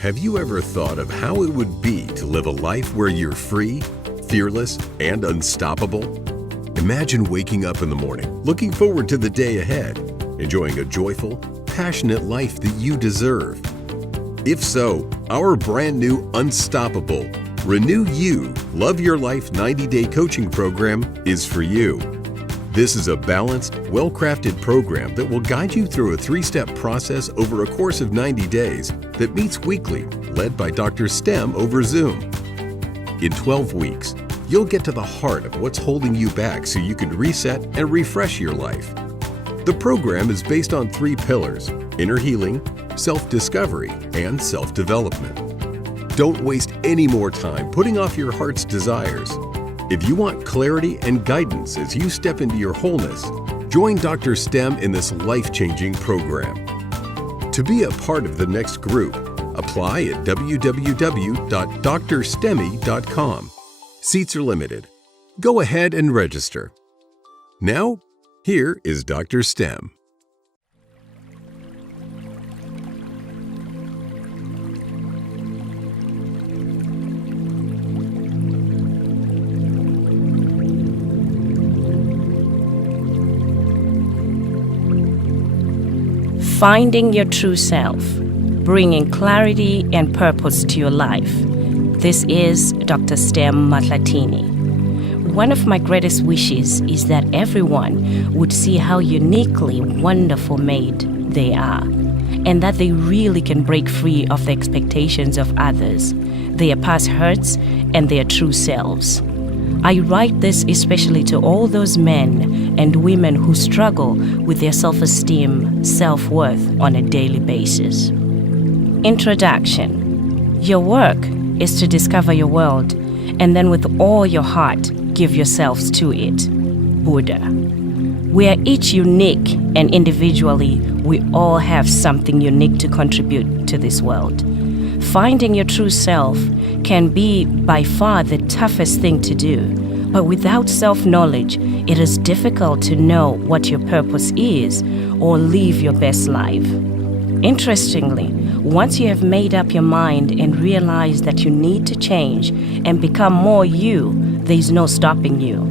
Have you ever thought of how it would be to live a life where you're free, fearless, and unstoppable? Imagine waking up in the morning, looking forward to the day ahead, enjoying a joyful, passionate life that you deserve. If so, our brand new Unstoppable, Renew You, Love Your Life 90-Day Coaching Program is for you. This is a balanced, well-crafted program that will guide you through a 3-step process over a course of 90 days that meets weekly, led by DrStem over Zoom. In 12 weeks, you'll get to the heart of what's holding you back so you can reset and refresh your life. The program is based on 3 pillars: inner healing, self-discovery, and self-development. Don't waste any more time putting off your heart's desires. If you want clarity and guidance as you step into your wholeness, join DrStem in this life-changing program. To be a part of the next group, apply at www.drstemy.com. Seats are limited. Go ahead and register. Now, here is DrStem. Finding your true self, bringing clarity and purpose to your life. This is Dr. Stem Matlatini. One of my greatest wishes is that everyone would see how uniquely wonderful made they are, and that they really can break free of the expectations of others, their past hurts, and their true selves. I write this especially to all those men and women who struggle with their self-esteem, self-worth on a daily basis. Introduction. Your work is to discover your world, and then with all your heart, give yourselves to it. Buddha. We are each unique, and individually, we all have something unique to contribute to this world. Finding your true self can be by far the toughest thing to do, but without self-knowledge, it is difficult to know what your purpose is or live your best life. Interestingly, once you have made up your mind and realize that you need to change and become more you, there is no stopping you.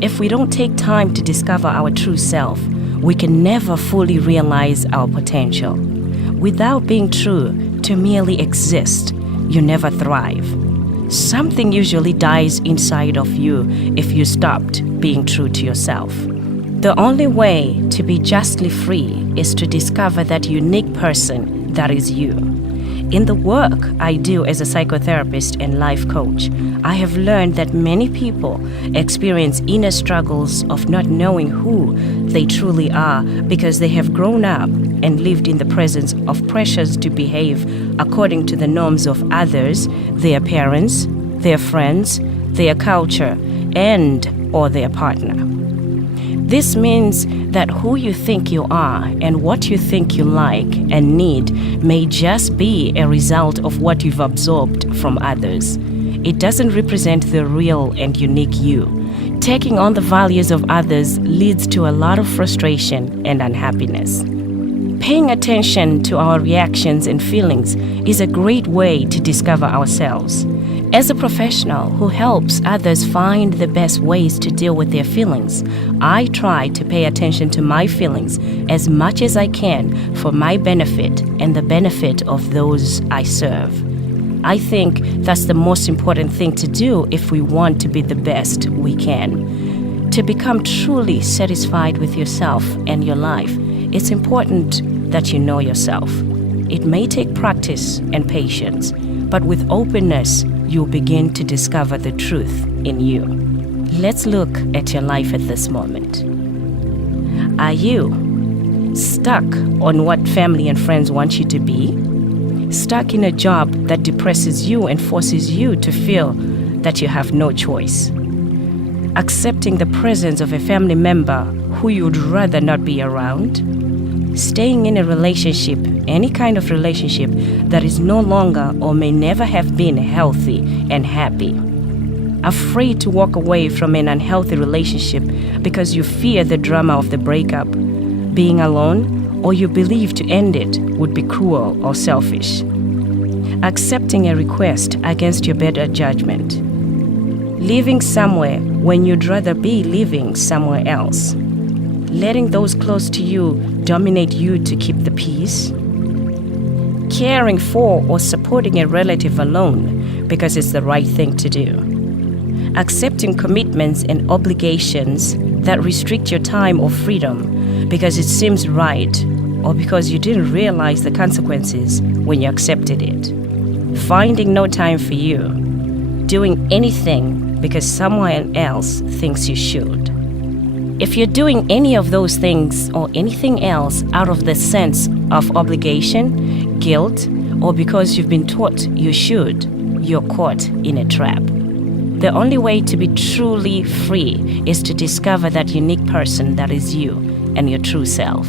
If we don't take time to discover our true self, we can never fully realize our potential. Without being true to merely exist, you never thrive. Something usually dies inside of you if you stopped being true to yourself. The only way to be justly free is to discover that unique person that is you. In the work I do as a psychotherapist and life coach, I have learned that many people experience inner struggles of not knowing who they truly are because they have grown up and lived in the presence of pressures to behave according to the norms of others, their parents, their friends, their culture, and/or their partner. This means that who you think you are and what you think you like and need may just be a result of what you've absorbed from others. It doesn't represent the real and unique you. Taking on the values of others leads to a lot of frustration and unhappiness. Paying attention to our reactions and feelings is a great way to discover ourselves. As a professional who helps others find the best ways to deal with their feelings, I try to pay attention to my feelings as much as I can for my benefit and the benefit of those I serve. I think that's the most important thing to do if we want to be the best we can. To become truly satisfied with yourself and your life, it's important that you know yourself. It may take practice and patience, but with openness, you'll begin to discover the truth in you. Let's look at your life at this moment. Are you stuck on what family and friends want you to be? Stuck in a job that depresses you and forces you to feel that you have no choice? Accepting the presence of a family member who you'd rather not be around? Staying in a relationship, any kind of relationship, that is no longer or may never have been healthy and happy. Afraid to walk away from an unhealthy relationship because you fear the drama of the breakup, being alone, or you believe to end it would be cruel or selfish. accepting a request against your better judgment, living somewhere when you'd rather be living somewhere else, letting those close to you dominate you to keep the peace, caring for or supporting a relative alone because it's the right thing to do, accepting commitments and obligations that restrict your time or freedom because it seems right or because you didn't realize the consequences when you accepted it, finding no time for you, doing anything because someone else thinks you should. If you're doing any of those things or anything else out of the sense of obligation, guilt, or because you've been taught you should, you're caught in a trap. The only way to be truly free is to discover that unique person that is you and your true self.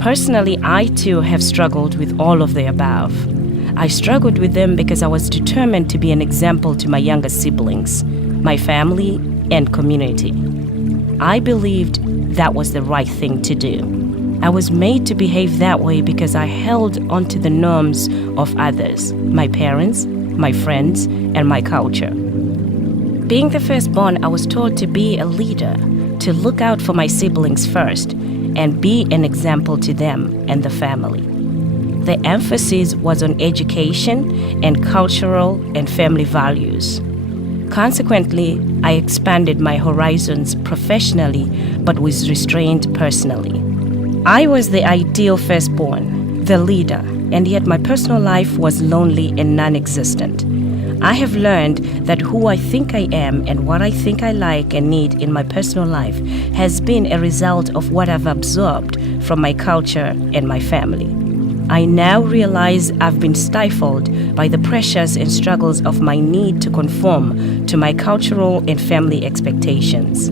Personally, I too have struggled with all of the above. I struggled with them because I was determined to be an example to my younger siblings, my family, and community. I believed that was the right thing to do. I was made to behave that way because I held onto the norms of others, my parents, my friends, and my culture. Being the firstborn, I was told to be a leader, to look out for my siblings first, and be an example to them and the family. The emphasis was on education and cultural and family values. Consequently, I expanded my horizons professionally, but was restrained personally. I was the ideal firstborn, the leader, and yet my personal life was lonely and non-existent. I have learned that who I think I am and what I think I like and need in my personal life has been a result of what I've absorbed from my culture and my family. I now realize I've been stifled by the pressures and struggles of my need to conform to my cultural and family expectations.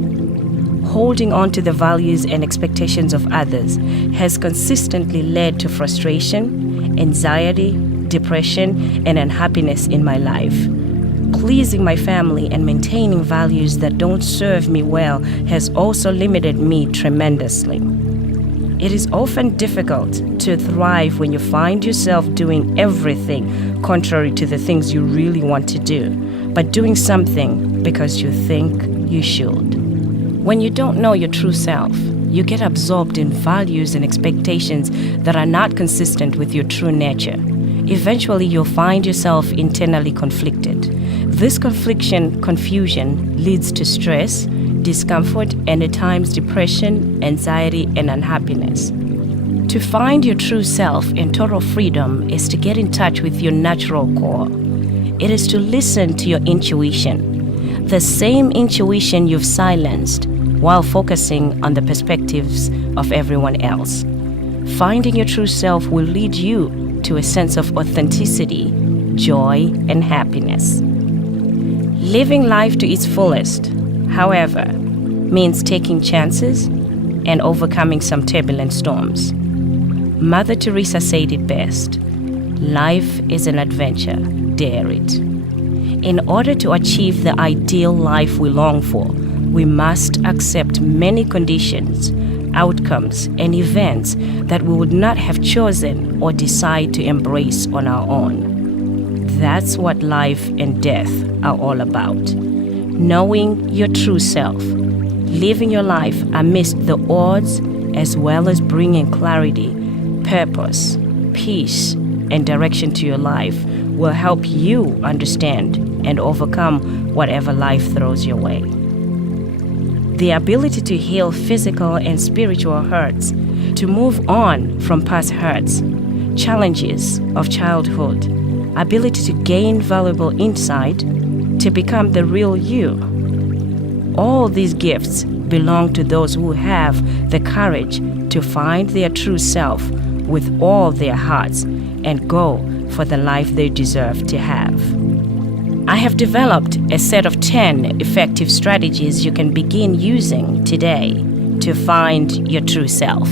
Holding on to the values and expectations of others has consistently led to frustration, anxiety, depression, and unhappiness in my life. Pleasing my family and maintaining values that don't serve me well has also limited me tremendously. It is often difficult to thrive when you find yourself doing everything contrary to the things you really want to do, but doing something because you think you should. When you don't know your true self, you get absorbed in values and expectations that are not consistent with your true nature. Eventually, you'll find yourself internally conflicted. This confusion leads to stress, discomfort, and at times depression, anxiety, and unhappiness. To find your true self and total freedom is to get in touch with your natural core. It is to listen to your intuition, the same intuition you've silenced while focusing on the perspectives of everyone else. Finding your true self will lead you to a sense of authenticity, joy, and happiness. Living life to its fullest, however, means taking chances and overcoming some turbulent storms. Mother Teresa said it best, "Life is an adventure, dare it." In order to achieve the ideal life we long for, we must accept many conditions, outcomes, and events that we would not have chosen or decide to embrace on our own. That's what life and death are all about. Knowing your true self, living your life amidst the odds, as well as bringing clarity, purpose, peace, and direction to your life will help you understand and overcome whatever life throws your way. The ability to heal physical and spiritual hurts, to move on from past hurts, challenges of childhood, ability to gain valuable insight, to become the real you. All these gifts belong to those who have the courage to find their true self with all their hearts and go for the life they deserve to have. I have developed a set of 10 effective strategies you can begin using today to find your true self.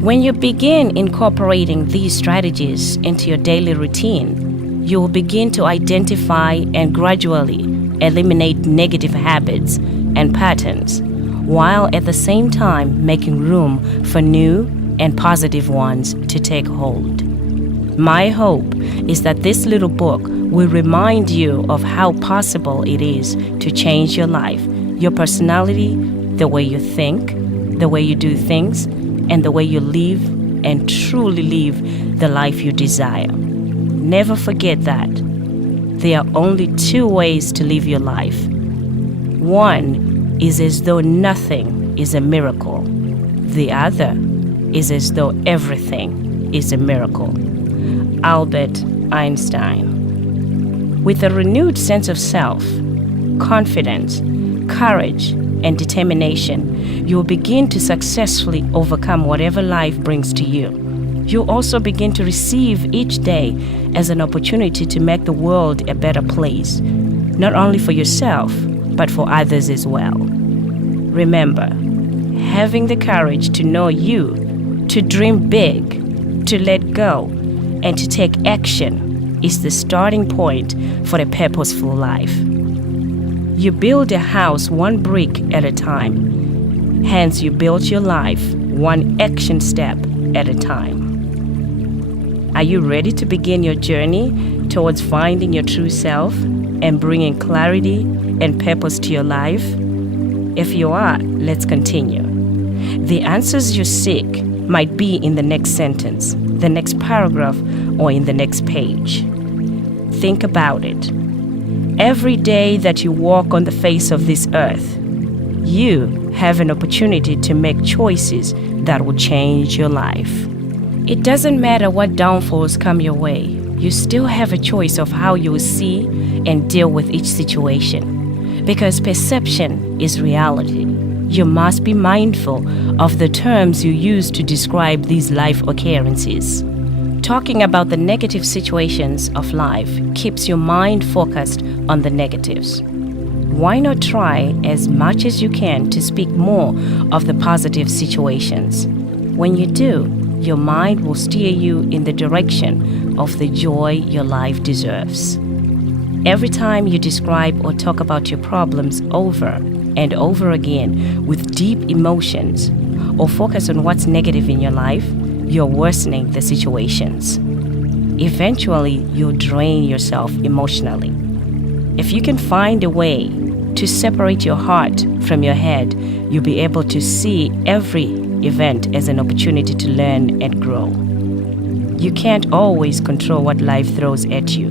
When you begin incorporating these strategies into your daily routine, you will begin to identify and gradually eliminate negative habits and patterns, while at the same time making room for new and positive ones to take hold. My hope is that this little book will remind you of how possible it is to change your life, your personality, the way you think, the way you do things, and the way you live and truly live the life you desire. Never forget that there are only two ways to live your life. One is as though nothing is a miracle. The other is as though everything is a miracle. Albert Einstein. With a renewed sense of self, confidence, courage, and determination, you will begin to successfully overcome whatever life brings to you. You'll also begin to receive each day as an opportunity to make the world a better place, not only for yourself, but for others as well. Remember, having the courage to know you, to dream big, to let go, and to take action is the starting point for a purposeful life. You build a house one brick at a time. Hence, you build your life one action step at a time. Are you ready to begin your journey towards finding your true self and bringing clarity and purpose to your life? If you are, let's continue. The answers you seek might be in the next sentence, the next paragraph, or in the next page. Think about it. Every day that you walk on the face of this earth, you have an opportunity to make choices that will change your life. It doesn't matter what downfalls come your way, you still have a choice of how you will see and deal with each situation. Because perception is reality. You must be mindful of the terms you use to describe these life occurrences. Talking about the negative situations of life keeps your mind focused on the negatives. Why not try as much as you can to speak more of the positive situations? When you do, your mind will steer you in the direction of the joy your life deserves. Every time you describe or talk about your problems over and over again with deep emotions, or focus on what's negative in your life, you're worsening the situations. Eventually, you'll drain yourself emotionally. If you can find a way to separate your heart from your head, you'll be able to see every event as an opportunity to learn and grow. You can't always control what life throws at you,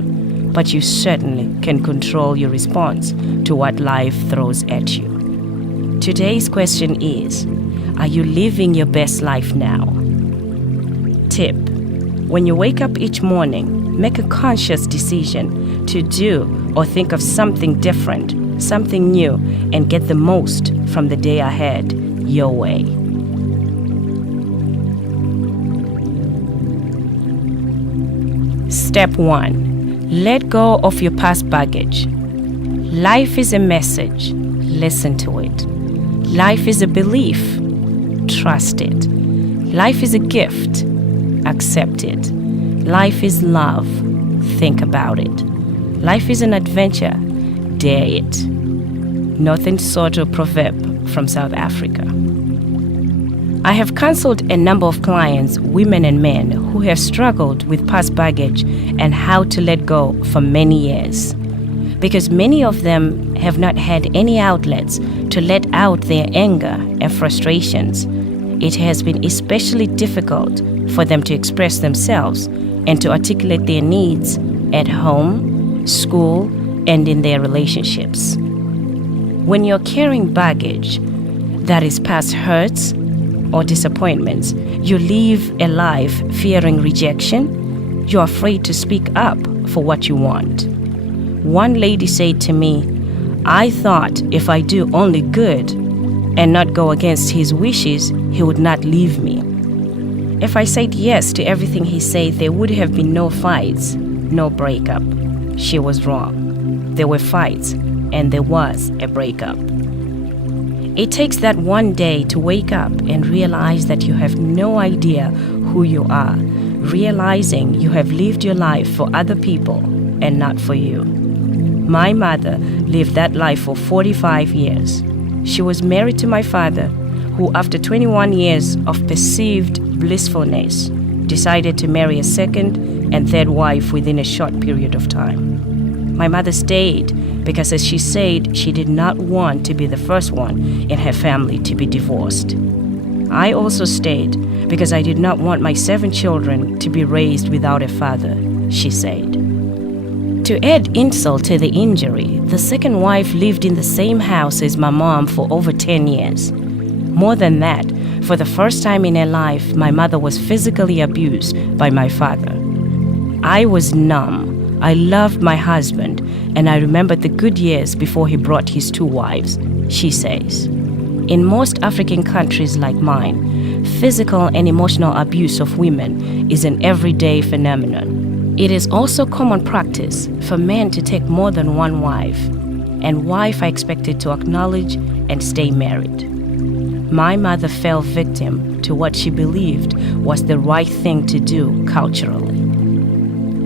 but you certainly can control your response to what life throws at you. Today's question is, are you living your best life now? Tip: when you wake up each morning, make a conscious decision to do or think of something different, something new, and get the most from the day ahead your way. Step 1. Let go of your past baggage. Life is a message. Listen to it. Life is a belief. Trust it. Life is a gift. Accept it. Life is love. Think about it. Life is an adventure. Dare it. Northern Soto proverb from South Africa. I have counseled a number of clients, women and men, who have struggled with past baggage and how to let go for many years. Because many of them have not had any outlets to let out their anger and frustrations, it has been especially difficult for them to express themselves and to articulate their needs at home, school, and in their relationships. When you're carrying baggage that is past hurts or disappointments, you live a life fearing rejection. You're afraid to speak up for what you want. One lady said to me, "I thought if I do only good and not go against his wishes, he would not leave me. If I said yes to everything he said, there would have been no fights, no breakup." She was wrong. There were fights, and there was a breakup. It takes that one day to wake up and realize that you have no idea who you are, realizing you have lived your life for other people and not for you. My mother lived that life for 45 years. She was married to my father, who after 21 years of perceived blissfulness, decided to marry a second and third wife within a short period of time. My mother stayed because, as she said, she did not want to be the first one in her family to be divorced. I also stayed because I did not want my 7 children to be raised without a father, she said. To add insult to the injury, the second wife lived in the same house as my mom for over 10 years. More than that, for the first time in her life, my mother was physically abused by my father. I was numb. I loved my husband, and I remembered the good years before he brought his 2 wives, she says. In most African countries like mine, physical and emotional abuse of women is an everyday phenomenon. It is also common practice for men to take more than one wife, and wife are expected to acknowledge and stay married. My mother fell victim to what she believed was the right thing to do culturally.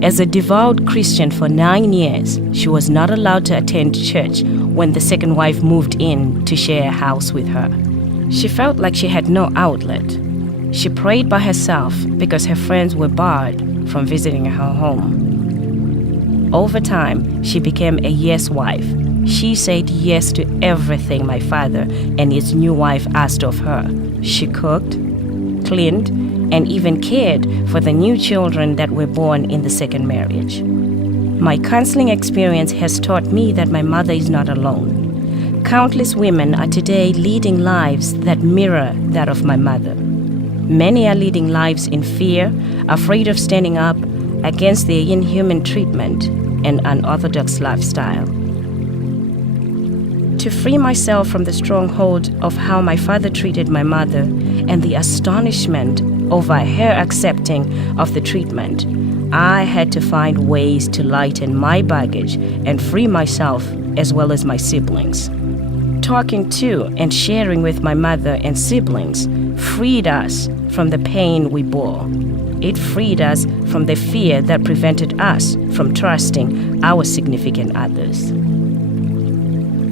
As a devout Christian for 9 years, she was not allowed to attend church when the second wife moved in to share a house with her. She felt like she had no outlet. She prayed by herself because her friends were barred from visiting her home. Over time, she became a yes wife. She said yes to everything my father and his new wife asked of her. She cooked, cleaned, and even cared for the new children that were born in the second marriage. My counseling experience has taught me that my mother is not alone. Countless women are today leading lives that mirror that of my mother. Many are leading lives in fear, afraid of standing up against their inhuman treatment and unorthodox lifestyle. To free myself from the stronghold of how my father treated my mother and the astonishment over her accepting of the treatment, I had to find ways to lighten my baggage and free myself as well as my siblings. Talking to and sharing with my mother and siblings freed us from the pain we bore. It freed us from the fear that prevented us from trusting our significant others.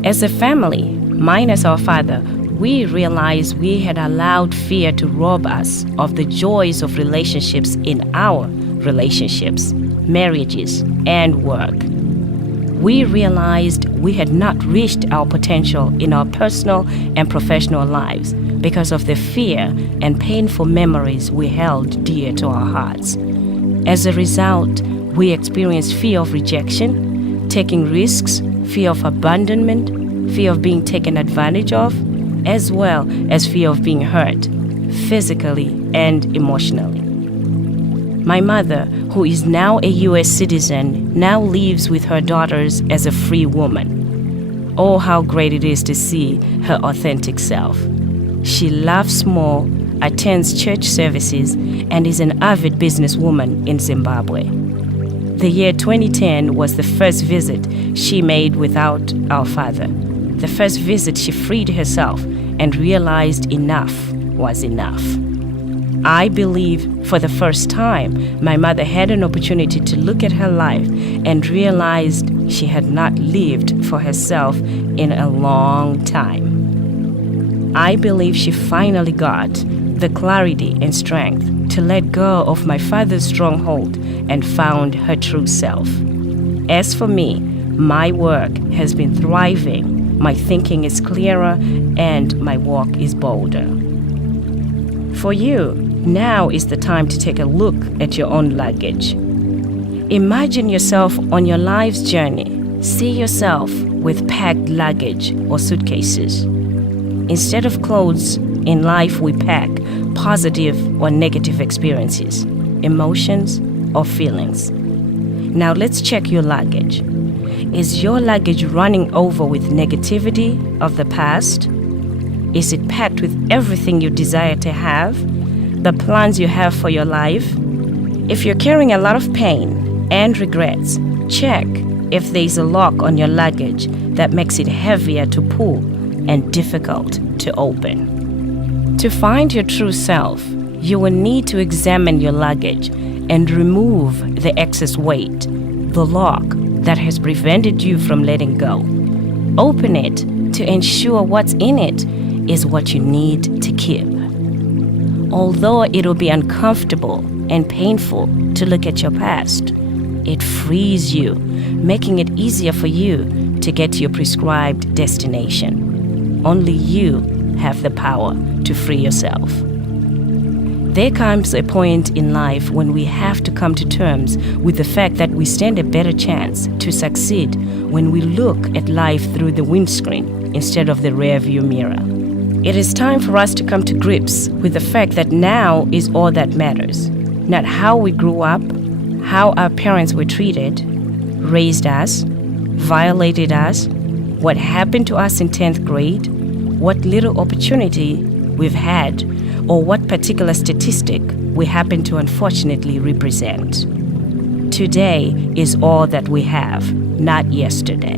As a family, minus our father, we realized we had allowed fear to rob us of the joys of relationships in our relationships, marriages, and work. We realized we had not reached our potential in our personal and professional lives because of the fear and painful memories we held dear to our hearts. As a result, we experienced fear of rejection, taking risks, fear of abandonment, fear of being taken advantage of, as well as fear of being hurt, physically and emotionally. My mother, who is now a U.S. citizen, now lives with her daughters as a free woman. Oh, how great it is to see her authentic self. She laughs more, attends church services, and is an avid businesswoman in Zimbabwe. The year 2010 was the first visit she made without our father. The first visit she freed herself and realized enough was enough. I believe for the first time, my mother had an opportunity to look at her life and realized she had not lived for herself in a long time. I believe she finally got the clarity and strength to let go of my father's stronghold and found her true self. As for me, my work has been thriving, my thinking is clearer, and my walk is bolder. For you, now is the time to take a look at your own luggage. Imagine yourself on your life's journey. See yourself with packed luggage or suitcases. Instead of clothes, in life we pack positive or negative experiences, emotions or feelings. Now let's check your luggage. Is your luggage running over with negativity of the past? Is it packed with everything you desire to have? The plans you have for your life? If you're carrying a lot of pain and regrets, check if there is a lock on your luggage that makes it heavier to pull and difficult to open. To find your true self, you will need to examine your luggage and remove the excess weight, the lock that has prevented you from letting go. Open it to ensure what's in it is what you need to keep. Although it'll be uncomfortable, and painful to look at your past. It frees you, making it easier for you to get to your prescribed destination. Only you have the power to free yourself. There comes a point in life when we have to come to terms with the fact that we stand a better chance to succeed when we look at life through the windscreen instead of the rearview mirror. It is time for us to come to grips with the fact that now is all that matters, not how we grew up, how our parents were treated, raised us, violated us, what happened to us in 10th grade, what little opportunity we've had, or what particular statistic we happen to unfortunately represent. Today is all that we have, not yesterday.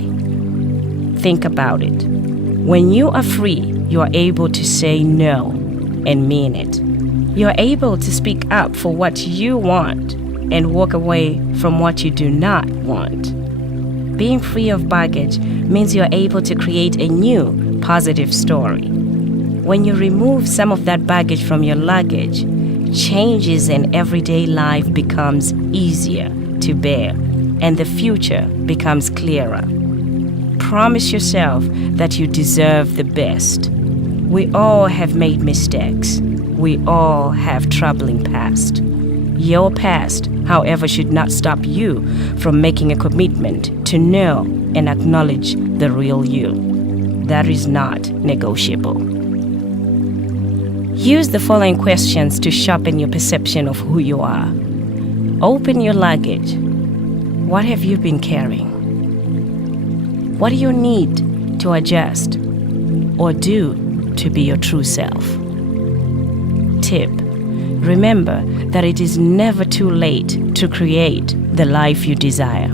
Think about it. When you are free, you are able to say no and mean it. You are able to speak up for what you want and walk away from what you do not want. Being free of baggage means you are able to create a new, positive story. When you remove some of that baggage from your luggage, changes in everyday life becomes easier to bear, and the future becomes clearer. Promise yourself that you deserve the best. We all have made mistakes. We all have troubling past. Your past, however, should not stop you from making a commitment to know and acknowledge the real you. That is not negotiable. Use the following questions to sharpen your perception of who you are. Open your luggage. What have you been carrying? What do you need to adjust or do to be your true self? Tip: remember that it is never too late to create the life you desire.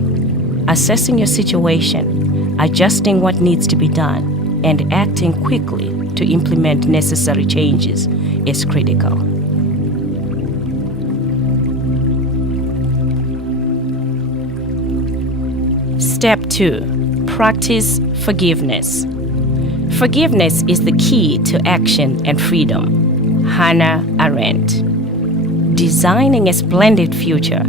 Assessing your situation, adjusting what needs to be done, and acting quickly to implement necessary changes is critical. Step 2. Practice forgiveness. Forgiveness is the key to action and freedom. Hannah Arendt. Designing a splendid future,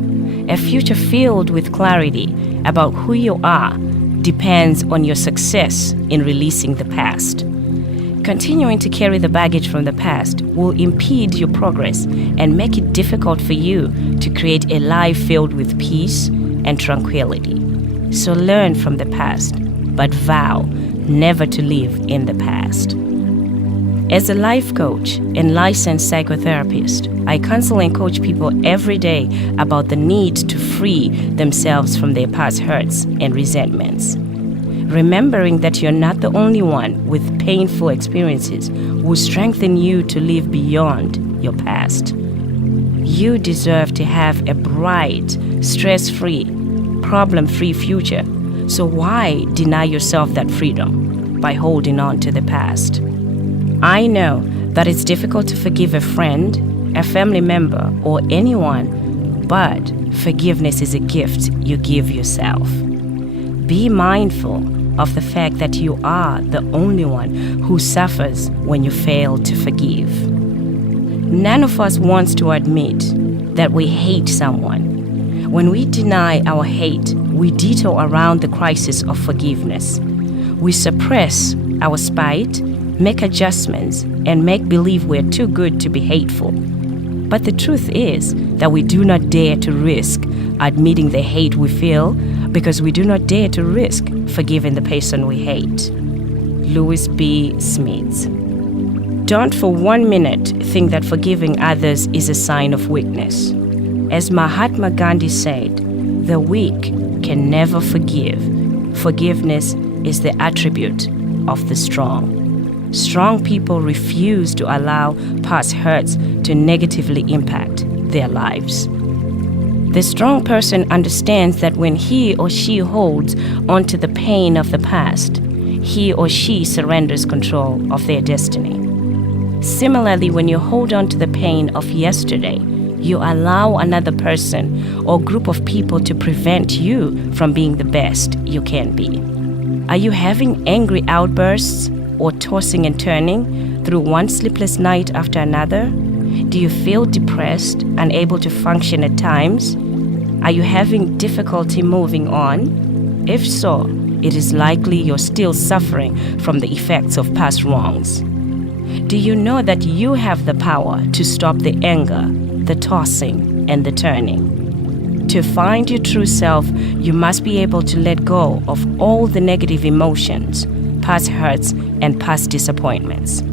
a future filled with clarity about who you are, depends on your success in releasing the past. Continuing to carry the baggage from the past will impede your progress and make it difficult for you to create a life filled with peace and tranquility. So learn from the past, but vow never to live in the past. As a life coach and licensed psychotherapist, I counsel and coach people every day about the need to free themselves from their past hurts and resentments. Remembering that you're not the only one with painful experiences will strengthen you to live beyond your past. You deserve to have a bright, stress-free, problem-free future. So why deny yourself that freedom by holding on to the past? I know that it's difficult to forgive a friend, a family member, or anyone, but forgiveness is a gift you give yourself. Be mindful of the fact that you are the only one who suffers when you fail to forgive. None of us wants to admit that we hate someone. When we deny our hate, we detour around the crisis of forgiveness. We suppress our spite, make adjustments, and make believe we're too good to be hateful. But the truth is that we do not dare to risk admitting the hate we feel because we do not dare to risk forgiving the person we hate. Louis B. Smith. Don't for 1 minute think that forgiving others is a sign of weakness. As Mahatma Gandhi said, the weak can never forgive. Forgiveness is the attribute of the strong. Strong people refuse to allow past hurts to negatively impact their lives. The strong person understands that when he or she holds onto the pain of the past, he or she surrenders control of their destiny. Similarly, when you hold on to the pain of yesterday, you allow another person or group of people to prevent you from being the best you can be. Are you having angry outbursts or tossing and turning through one sleepless night after another? Do you feel depressed, unable to function at times? Are you having difficulty moving on? If so, it is likely you're still suffering from the effects of past wrongs. Do you know that you have the power to stop the anger, the tossing, and the turning? To find your true self, you must be able to let go of all the negative emotions, past hurts, and past disappointments.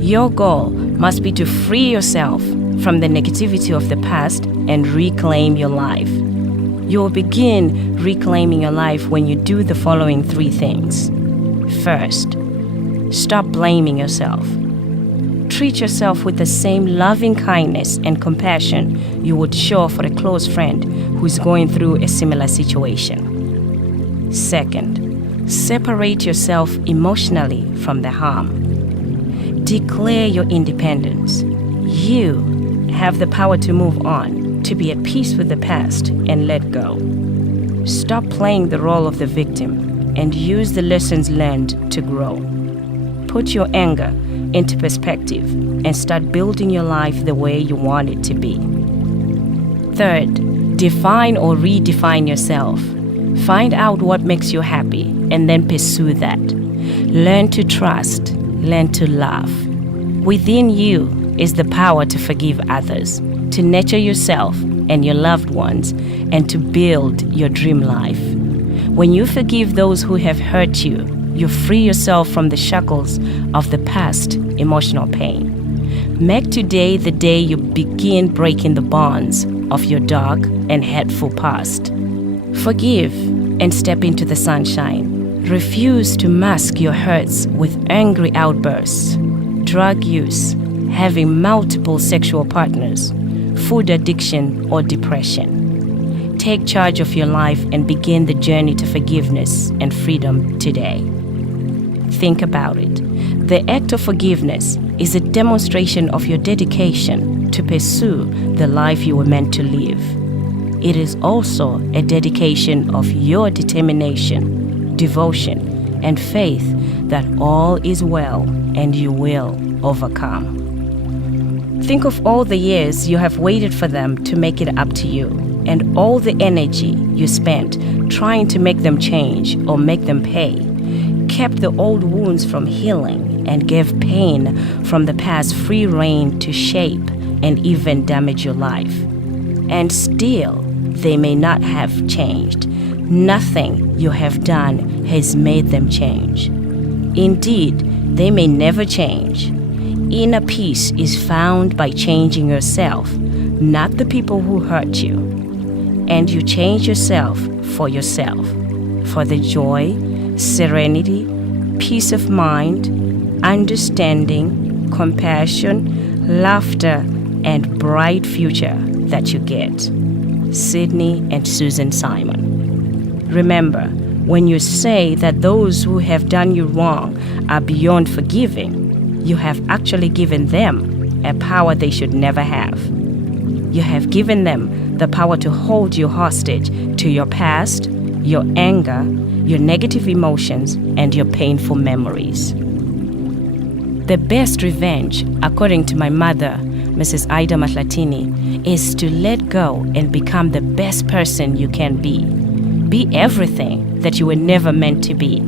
Your goal must be to free yourself from the negativity of the past and reclaim your life. You will begin reclaiming your life when you do the following 3 things. First, stop blaming yourself. Treat yourself with the same loving kindness and compassion you would show for a close friend who is going through a similar situation. Second, separate yourself emotionally from the harm. Declare your independence. You have the power to move on, to be at peace with the past and let go. Stop playing the role of the victim and use the lessons learned to grow. Put your anger into perspective and start building your life the way you want it to be. Third, define or redefine yourself. Find out what makes you happy and then pursue that. Learn to trust, learn to love. Within you is the power to forgive others, to nurture yourself and your loved ones, and to build your dream life. When you forgive those who have hurt you, you free yourself from the shackles of the past emotional pain. Make today the day you begin breaking the bonds of your dark and hateful past. Forgive and step into the sunshine. Refuse to mask your hurts with angry outbursts, drug use, having multiple sexual partners, food addiction, or depression. Take charge of your life and begin the journey to forgiveness and freedom today. Think about it. The act of forgiveness is a demonstration of your dedication to pursue the life you were meant to live. It is also a dedication of your determination, devotion, and faith that all is well and you will overcome. Think of all the years you have waited for them to make it up to you, and all the energy you spent trying to make them change or make them pay, kept the old wounds from healing, and gave pain from the past free rein to shape and even damage your life. And still, they may not have changed. Nothing you have done has made them change. Indeed, they may never change. Inner peace is found by changing yourself, not the people who hurt you. And you change yourself, for the joy, serenity, peace of mind, understanding, compassion, laughter, and bright future that you get. Sydney and Susan Simon. Remember, when you say that those who have done you wrong are beyond forgiving, you have actually given them a power they should never have. You have given them the power to hold you hostage to your past, your anger, your negative emotions, and your painful memories. The best revenge, according to my mother, Mrs. Ida Matlatini, is to let go and become the best person you can be. Be everything that you were never meant to be.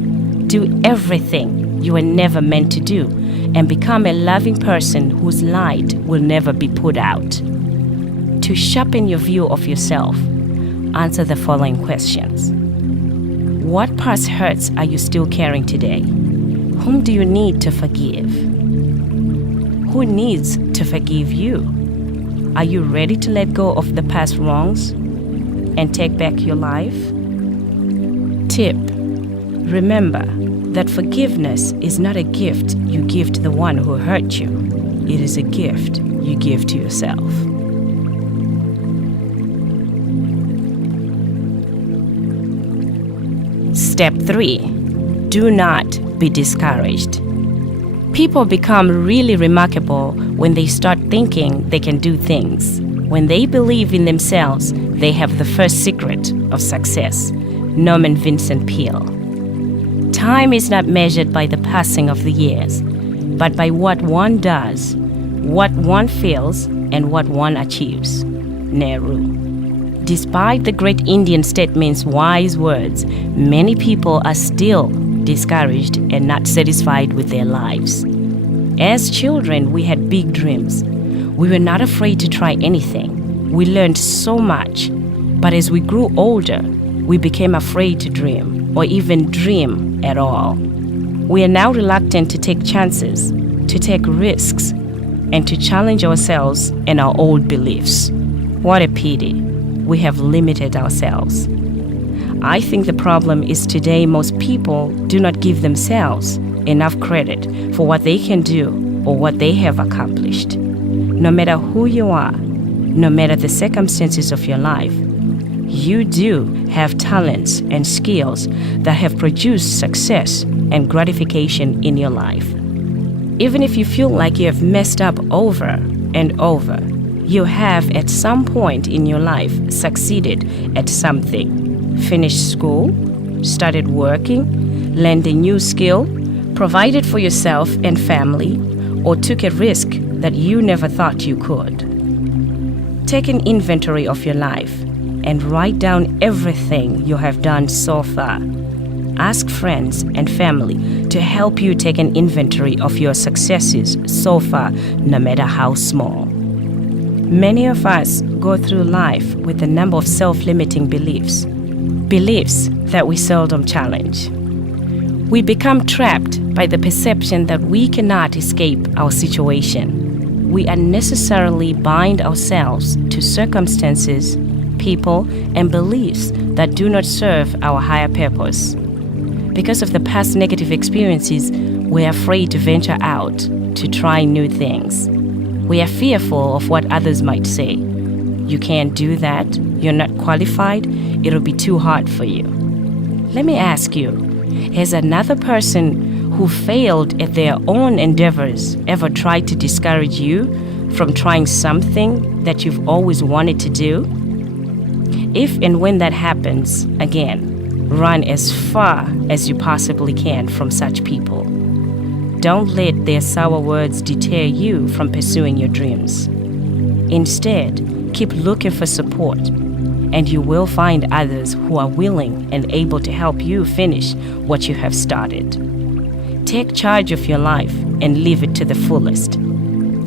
Do everything you were never meant to do, and become a loving person whose light will never be put out. To sharpen your view of yourself, answer the following questions. What past hurts are you still carrying today? Whom do you need to forgive? Who needs to forgive you? Are you ready to let go of the past wrongs and take back your life? Tip: remember that forgiveness is not a gift you give to the one who hurt you. It is a gift you give to yourself. Step 3. Do not be discouraged. People become really remarkable when they start thinking they can do things. When they believe in themselves, they have the first secret of success. Norman Vincent Peale. Time is not measured by the passing of the years, but by what one does what one feels and what one achieves. Nehru. Despite the great Indian statesman's wise words, many people are still discouraged and not satisfied with their lives. As children, we had big dreams. We were not afraid to try anything. We learned so much. But as we grew older, we became afraid to dream, or even dream at all. We are now reluctant to take chances, to take risks, and to challenge ourselves and our old beliefs. What a pity. We have limited ourselves. I think the problem is today most people do not give themselves enough credit for what they can do or what they have accomplished. No matter who you are, no matter the circumstances of your life, you do have talents and skills that have produced success and gratification in your life. Even if you feel like you have messed up over and over, you have at some point in your life succeeded at something. Finished school, started working, learned a new skill, provided for yourself and family, or took a risk that you never thought you could. Take an inventory of your life and write down everything you have done so far. Ask friends and family to help you take an inventory of your successes so far, no matter how small. Many of us go through life with a number of self-limiting beliefs that we seldom challenge. We become trapped by the perception that we cannot escape our situation. We unnecessarily bind ourselves to circumstances, people, and beliefs that do not serve our higher purpose. Because of the past negative experiences, we are afraid to venture out, to try new things. We are fearful of what others might say. You can't do that, you're not qualified, it'll be too hard for you. Let me ask you, has another person who failed at their own endeavors ever tried to discourage you from trying something that you've always wanted to do? If and when that happens, again, run as far as you possibly can from such people. Don't let their sour words deter you from pursuing your dreams. Instead, keep looking for support, and you will find others who are willing and able to help you finish what you have started. Take charge of your life and live it to the fullest.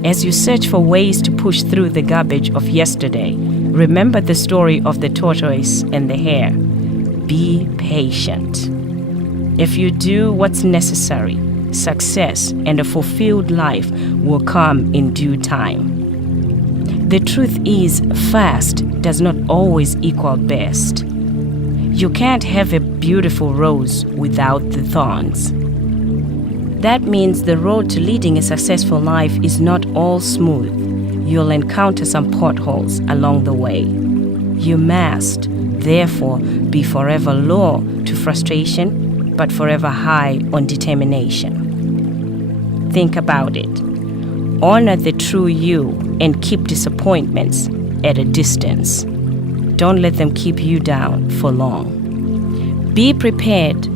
As you search for ways to push through the garbage of yesterday, remember the story of the tortoise and the hare. Be patient. If you do what's necessary, success and a fulfilled life will come in due time. The truth is, fast does not always equal best. You can't have a beautiful rose without the thorns. That means the road to leading a successful life is not all smooth. You'll encounter some potholes along the way. You must, therefore, be forever low to frustration, but forever high on determination. Think about it. Honor the true you and keep disappointments at a distance. Don't let them keep you down for long. Be prepared,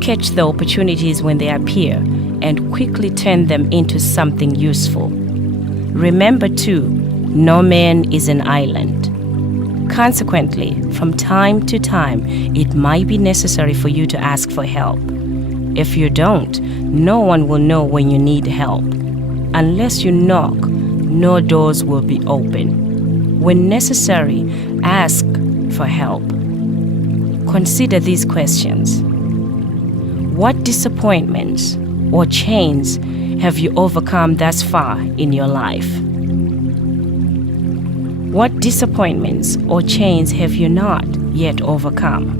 catch the opportunities when they appear, and quickly turn them into something useful. Remember too, no man is an island. Consequently, from time to time, it might be necessary for you to ask for help. If you don't, no one will know when you need help. Unless you knock, no doors will be open. When necessary, ask for help. Consider these questions. What disappointments or chains have you overcome thus far in your life? What disappointments or chains have you not yet overcome?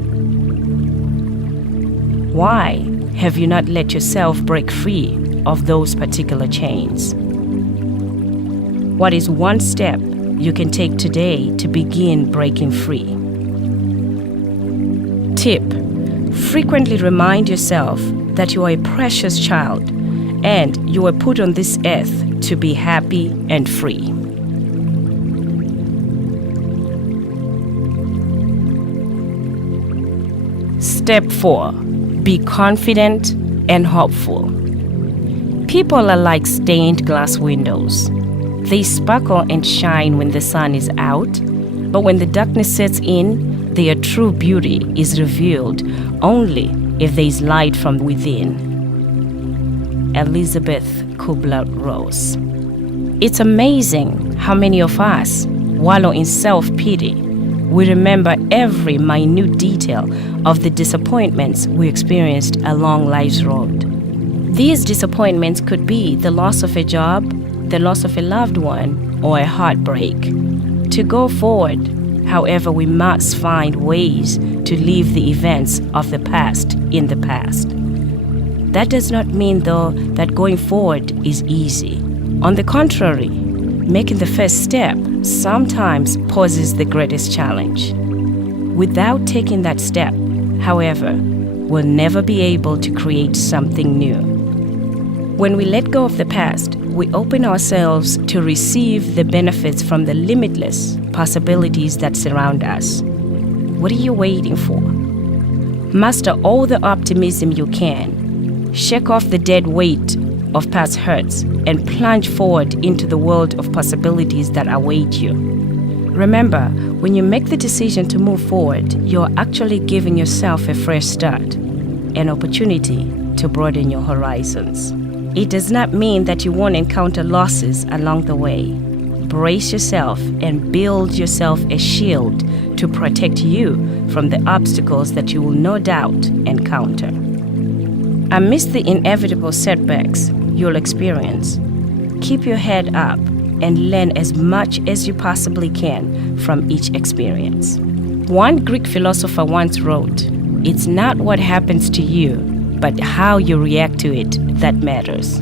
Why have you not let yourself break free of those particular chains? What is one step you can take today to begin breaking free? Tip: frequently remind yourself that you are a precious child and you were put on this earth to be happy and free. Step 4. Be confident and hopeful. People are like stained glass windows. They sparkle and shine when the sun is out, but when the darkness sets in, their true beauty is revealed only if there is light from within. Elizabeth Kubler-Ross. It's amazing how many of us wallow in self-pity. We remember every minute detail of the disappointments we experienced along life's road. These disappointments could be the loss of a job, the loss of a loved one, or a heartbreak. To go forward, however, we must find ways to leave the events of the past in the past. That does not mean, though, that going forward is easy. On the contrary, making the first step sometimes poses the greatest challenge. Without taking that step, however, we'll never be able to create something new. When we let go of the past, we open ourselves to receive the benefits from the limitless possibilities that surround us. What are you waiting for? Muster all the optimism you can. Shake off the dead weight of past hurts and plunge forward into the world of possibilities that await you. Remember, when you make the decision to move forward, you're actually giving yourself a fresh start, an opportunity to broaden your horizons. It does not mean that you won't encounter losses along the way. Brace yourself and build yourself a shield to protect you from the obstacles that you will no doubt encounter. Amidst the inevitable setbacks you'll experience, keep your head up and learn as much as you possibly can from each experience. One Greek philosopher once wrote, "It's not what happens to you, but how you react to it that matters."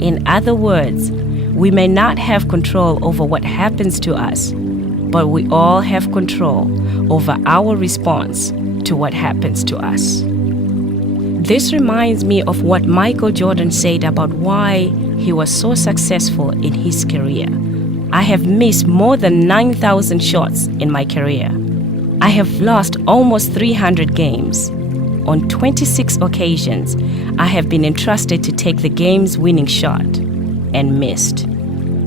In other words, we may not have control over what happens to us, but we all have control over our response to what happens to us. This reminds me of what Michael Jordan said about why he was so successful in his career. "I have missed more than 9,000 shots in my career. I have lost almost 300 games. On 26 occasions, I have been entrusted to take the game's winning shot and missed.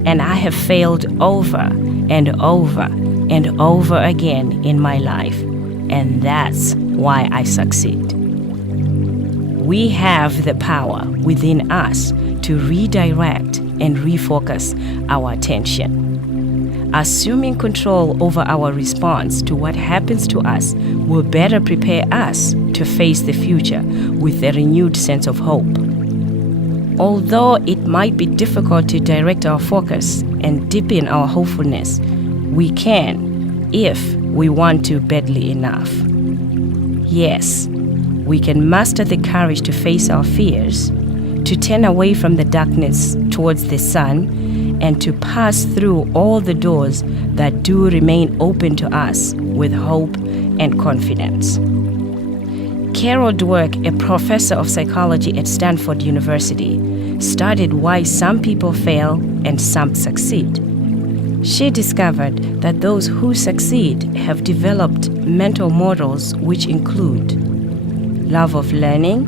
And I have failed over and over and over again in my life. And that's why I succeed." We have the power within us to redirect and refocus our attention. Assuming control over our response to what happens to us will better prepare us to face the future with a renewed sense of hope. Although it might be difficult to direct our focus and deepen our hopefulness, we can if we want to badly enough. Yes, we can muster the courage to face our fears, to turn away from the darkness towards the sun, and to pass through all the doors that do remain open to us with hope and confidence. Carol Dwerk, a professor of psychology at Stanford University, studied why some people fail and some succeed. She discovered that those who succeed have developed mental models which include love of learning,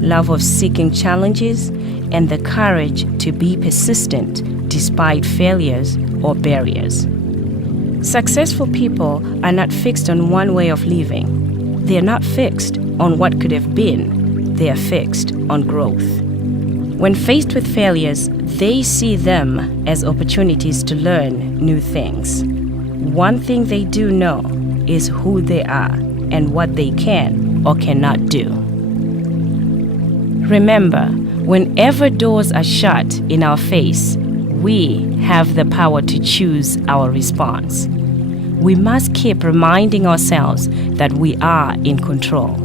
love of seeking challenges, and the courage to be persistent despite failures or barriers. Successful people are not fixed on one way of living. They are not fixed on what could have been. They are fixed on growth. When faced with failures, they see them as opportunities to learn new things. One thing they do know is who they are and what they can or cannot do. Remember, whenever doors are shut in our face, we have the power to choose our response. We must keep reminding ourselves that we are in control.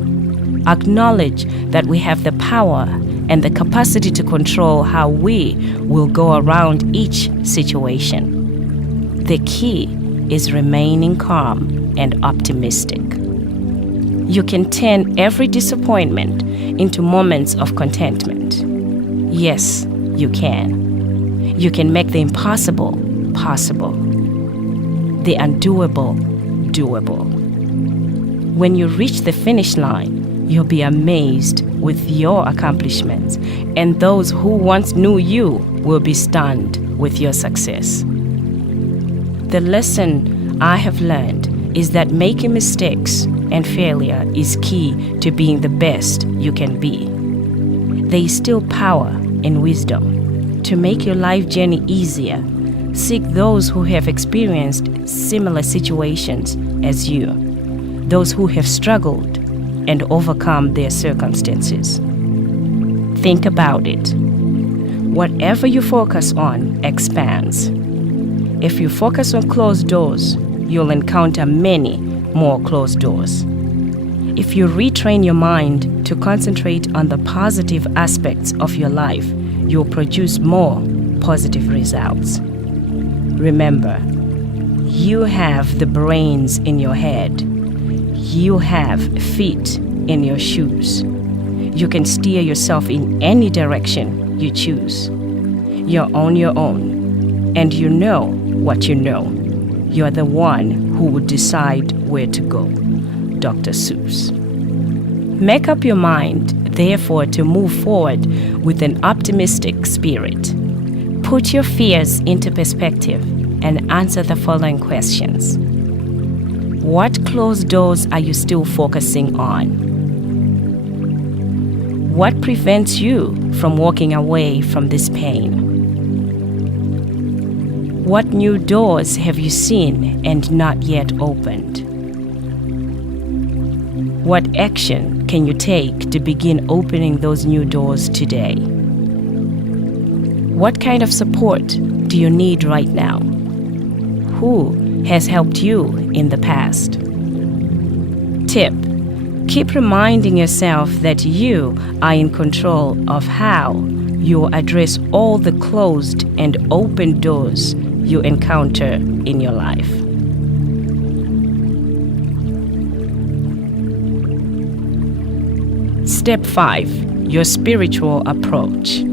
Acknowledge that we have the power and the capacity to control how we will go around each situation. The key is remaining calm and optimistic. You can turn every disappointment into moments of contentment. Yes, you can. You can make the impossible possible, the undoable doable. When you reach the finish line, you'll be amazed with your accomplishments, and those who once knew you will be stunned with your success. The lesson I have learned is that making mistakes and failure is key to being the best you can be. There is still power and wisdom. To make your life journey easier, seek those who have experienced similar situations as you, those who have struggled and overcome their circumstances. Think about it. Whatever you focus on expands. If you focus on closed doors, you'll encounter many more closed doors. If you retrain your mind to concentrate on the positive aspects of your life, you'll produce more positive results. Remember, you have the brains in your head. You have feet in your shoes. You can steer yourself in any direction you choose. You're on your own, and you know what you know. You're the one who would decide where to go. Dr. Seuss. Make up your mind, therefore, to move forward with an optimistic spirit. Put your fears into perspective and answer the following questions. What closed doors are you still focusing on? What prevents you from walking away from this pain? What new doors have you seen and not yet opened? What action can you take to begin opening those new doors today? What kind of support do you need right now? Who has helped you in the past? Tip: keep reminding yourself that you are in control of how you address all the closed and open doors you encounter in your life. Step 5. Your spiritual approach.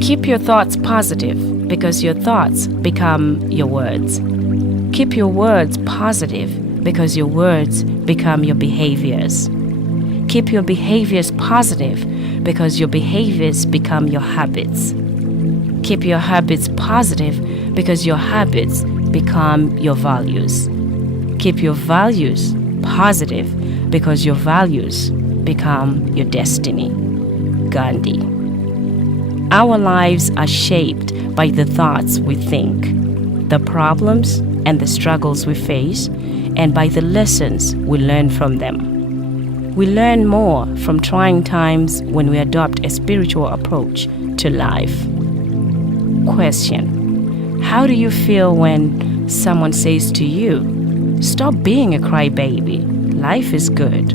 Keep your thoughts positive because your thoughts become your words. Keep your words positive because your words become your behaviors. Keep your behaviors positive because your behaviors become your habits. Keep your habits positive because your habits become your values. Keep your values positive because your values become your destiny. Gandhi. Our lives are shaped by the thoughts we think, the problems and the struggles we face, and by the lessons we learn from them. We learn more from trying times when we adopt a spiritual approach to life. Question: how do you feel when someone says to you, "Stop being a crybaby, life is good"?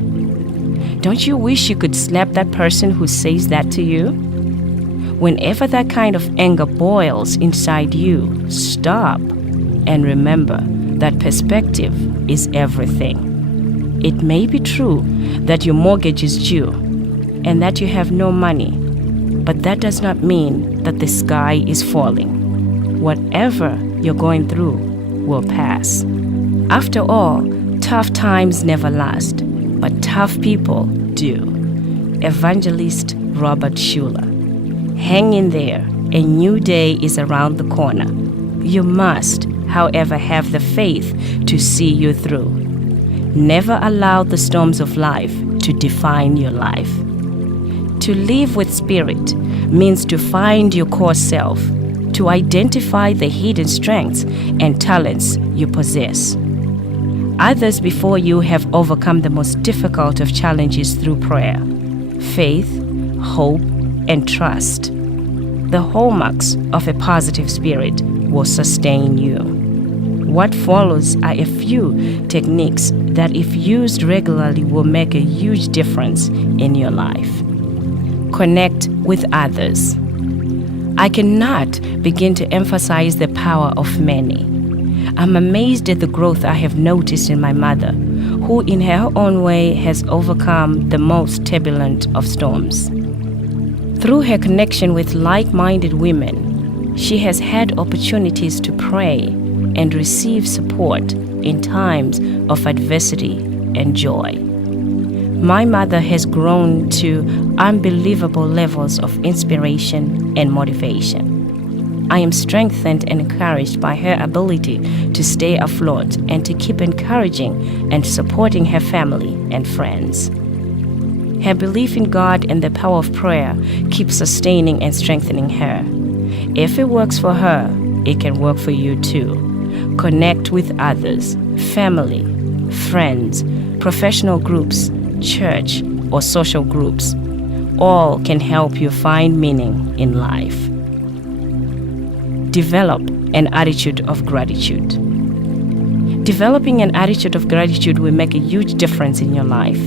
Don't you wish you could slap that person who says that to you? Whenever that kind of anger boils inside you, stop and remember that perspective is everything. It may be true that your mortgage is due and that you have no money, but that does not mean that the sky is falling. Whatever you're going through will pass. After all, tough times never last, but tough people do. Evangelist Robert Schuller. Hang in there. A new day is around the corner. You must, however, have the faith to see you through. Never allow the storms of life to define your life. To live with spirit means to find your core self, to identify the hidden strengths and talents you possess. Others before you have overcome the most difficult of challenges through prayer, faith, hope, and trust. The hallmarks of a positive spirit will sustain you. What follows are a few techniques that, if used regularly, will make a huge difference in your life. Connect with others. I cannot begin to emphasize the power of many. I'm amazed at the growth I have noticed in my mother, who in her own way has overcome the most turbulent of storms. Through her connection with like-minded women, she has had opportunities to pray and receive support in times of adversity and joy. My mother has grown to unbelievable levels of inspiration and motivation. I am strengthened and encouraged by her ability to stay afloat and to keep encouraging and supporting her family and friends. Her belief in God and the power of prayer keeps sustaining and strengthening her. If it works for her, it can work for you too. Connect with others, family, friends, professional groups, church, or social groups. All can help you find meaning in life. Develop an attitude of gratitude. Developing an attitude of gratitude will make a huge difference in your life.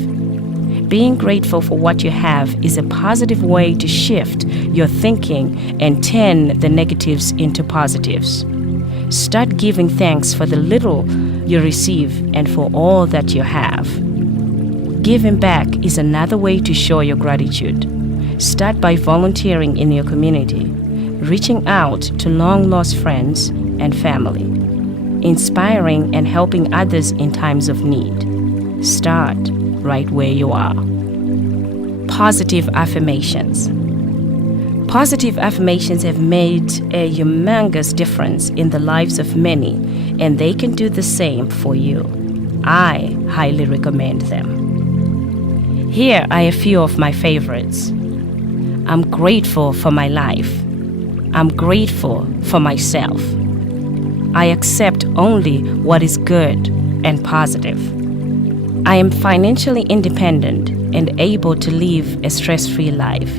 Being grateful for what you have is a positive way to shift your thinking and turn the negatives into positives. Start giving thanks for the little you receive and for all that you have. Giving back is another way to show your gratitude. Start by volunteering in your community, reaching out to long-lost friends and family, inspiring and helping others in times of need. Start right where you are. Positive affirmations. Positive affirmations have made a humongous difference in the lives of many, and they can do the same for you. I highly recommend them. Here are a few of my favorites. I'm grateful for my life. I'm grateful for myself. I accept only what is good and positive. I am financially independent and able to live a stress-free life.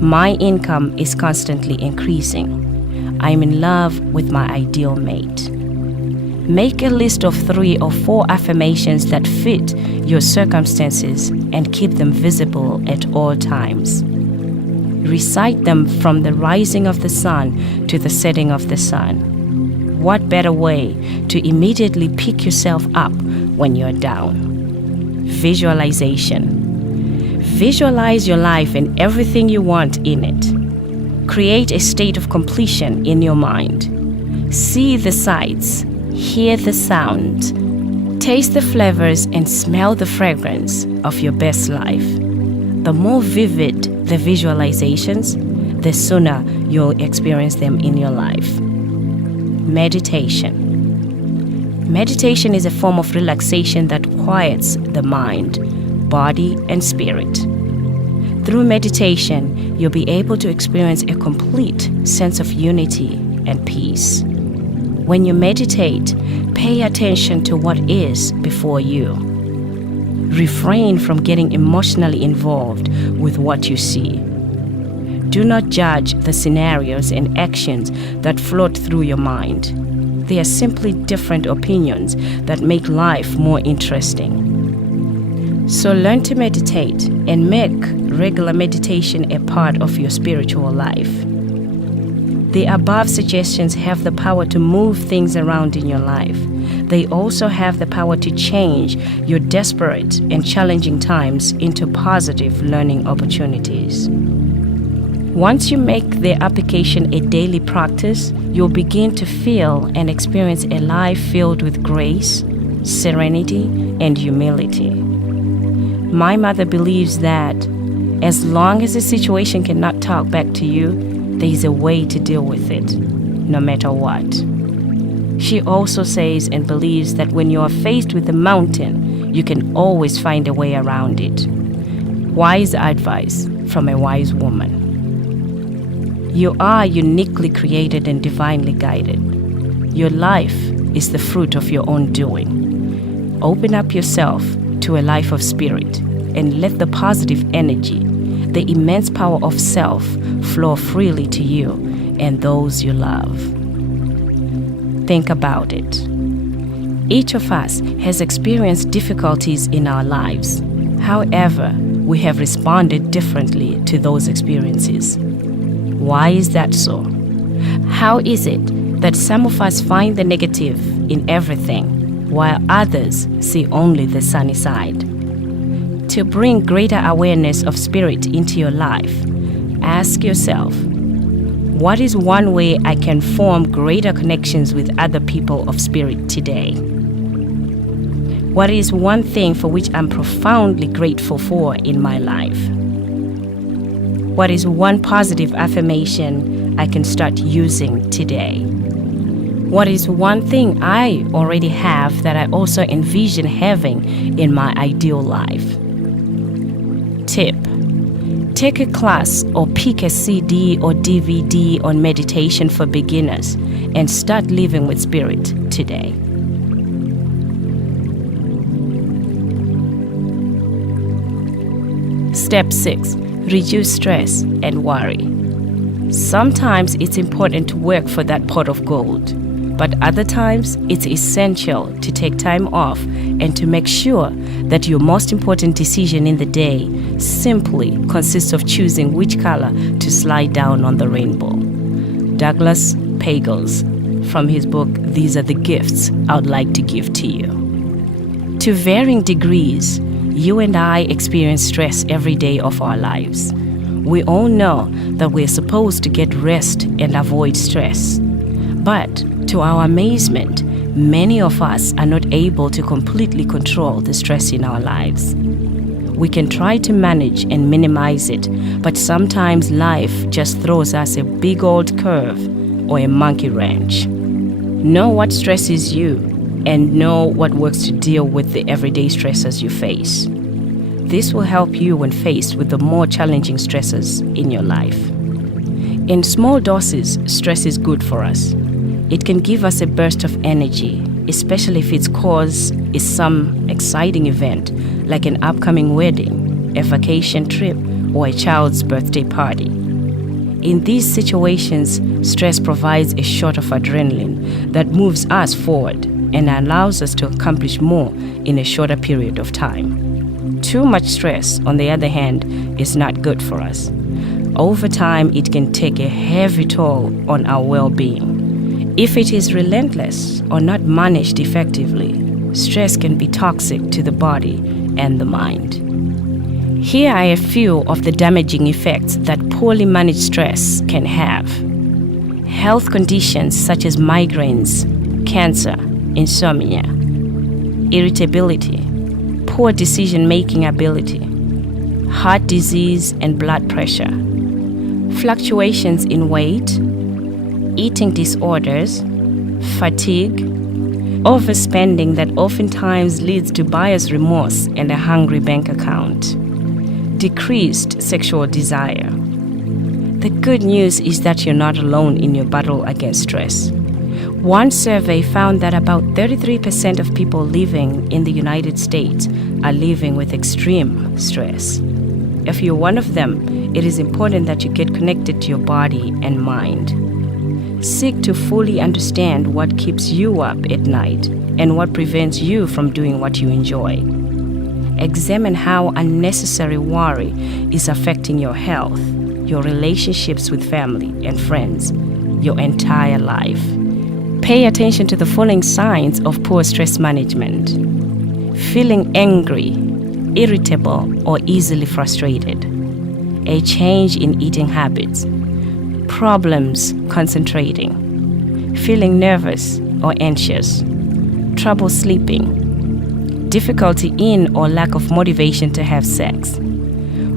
My income is constantly increasing. I am in love with my ideal mate. Make a list of 3 or 4 affirmations that fit your circumstances and keep them visible at all times. Recite them from the rising of the sun to the setting of the sun. What better way to immediately pick yourself up when you're down? Visualization. Visualize your life and everything you want in it. Create a state of completion in your mind. See the sights, hear the sound, taste the flavors, and smell the fragrance of your best life. The more vivid the visualizations, the sooner you'll experience them in your life. Meditation. Meditation is a form of relaxation that quiets the mind, body, and spirit. Through meditation, you'll be able to experience a complete sense of unity and peace. When you meditate, pay attention to what is before you. Refrain from getting emotionally involved with what you see. Do not judge the scenarios and actions that float through your mind. They are simply different opinions that make life more interesting. So learn to meditate and make regular meditation a part of your spiritual life. The above suggestions have the power to move things around in your life. They also have the power to change your desperate and challenging times into positive learning opportunities. Once you make their application a daily practice, you'll begin to feel and experience a life filled with grace, serenity, and humility. My mother believes that as long as the situation cannot talk back to you, there is a way to deal with it, no matter what. She also says and believes that when you are faced with a mountain, you can always find a way around it. Wise advice from a wise woman. You are uniquely created and divinely guided. Your life is the fruit of your own doing. Open up yourself to a life of spirit and let the positive energy, the immense power of self, flow freely to you and those you love. Think about it. Each of us has experienced difficulties in our lives. However, we have responded differently to those experiences. Why is that so? How is it that some of us find the negative in everything, while others see only the sunny side? To bring greater awareness of spirit into your life, ask yourself, what is one way I can form greater connections with other people of spirit today? What is one thing for which I'm profoundly grateful for in my life? What is one positive affirmation I can start using today? What is one thing I already have that I also envision having in my ideal life? Tip: take a class or pick a CD or DVD on meditation for beginners and start living with spirit today. Step 6. Reduce stress and worry. Sometimes it's important to work for that pot of gold, but other times it's essential to take time off and to make sure that your most important decision in the day simply consists of choosing which color to slide down on the rainbow. Douglas Pagels, from his book, These Are the Gifts I'd Like to Give to You. To varying degrees, you and I experience stress every day of our lives. We all know that we're supposed to get rest and avoid stress. But to our amazement, many of us are not able to completely control the stress in our lives. We can try to manage and minimize it, but sometimes life just throws us a big old curve or a monkey wrench. Know what stresses you and know what works to deal with the everyday stressors you face. This will help you when faced with the more challenging stresses in your life. In small doses, stress is good for us. It can give us a burst of energy, especially if its cause is some exciting event like an upcoming wedding, a vacation trip, or a child's birthday party. In these situations, stress provides a shot of adrenaline that moves us forward and allows us to accomplish more in a shorter period of time. Too much stress, on the other hand, is not good for us. Over time, it can take a heavy toll on our well-being. If it is relentless or not managed effectively, stress can be toxic to the body and the mind. Here are a few of the damaging effects that poorly managed stress can have. Health conditions such as migraines, cancer, insomnia, irritability, poor decision-making ability, heart disease and blood pressure, fluctuations in weight, eating disorders, fatigue, overspending that oftentimes leads to buyer's remorse and a hungry bank account, decreased sexual desire. The good news is that you're not alone in your battle against stress. One survey found that about 33% of people living in the United States are living with extreme stress. If you're one of them, it is important that you get connected to your body and mind. Seek to fully understand what keeps you up at night and what prevents you from doing what you enjoy. Examine how unnecessary worry is affecting your health, your relationships with family and friends, your entire life. Pay attention to the following signs of poor stress management: feeling angry, irritable, or easily frustrated, a change in eating habits, problems concentrating, feeling nervous or anxious, trouble sleeping, difficulty in or lack of motivation to have sex,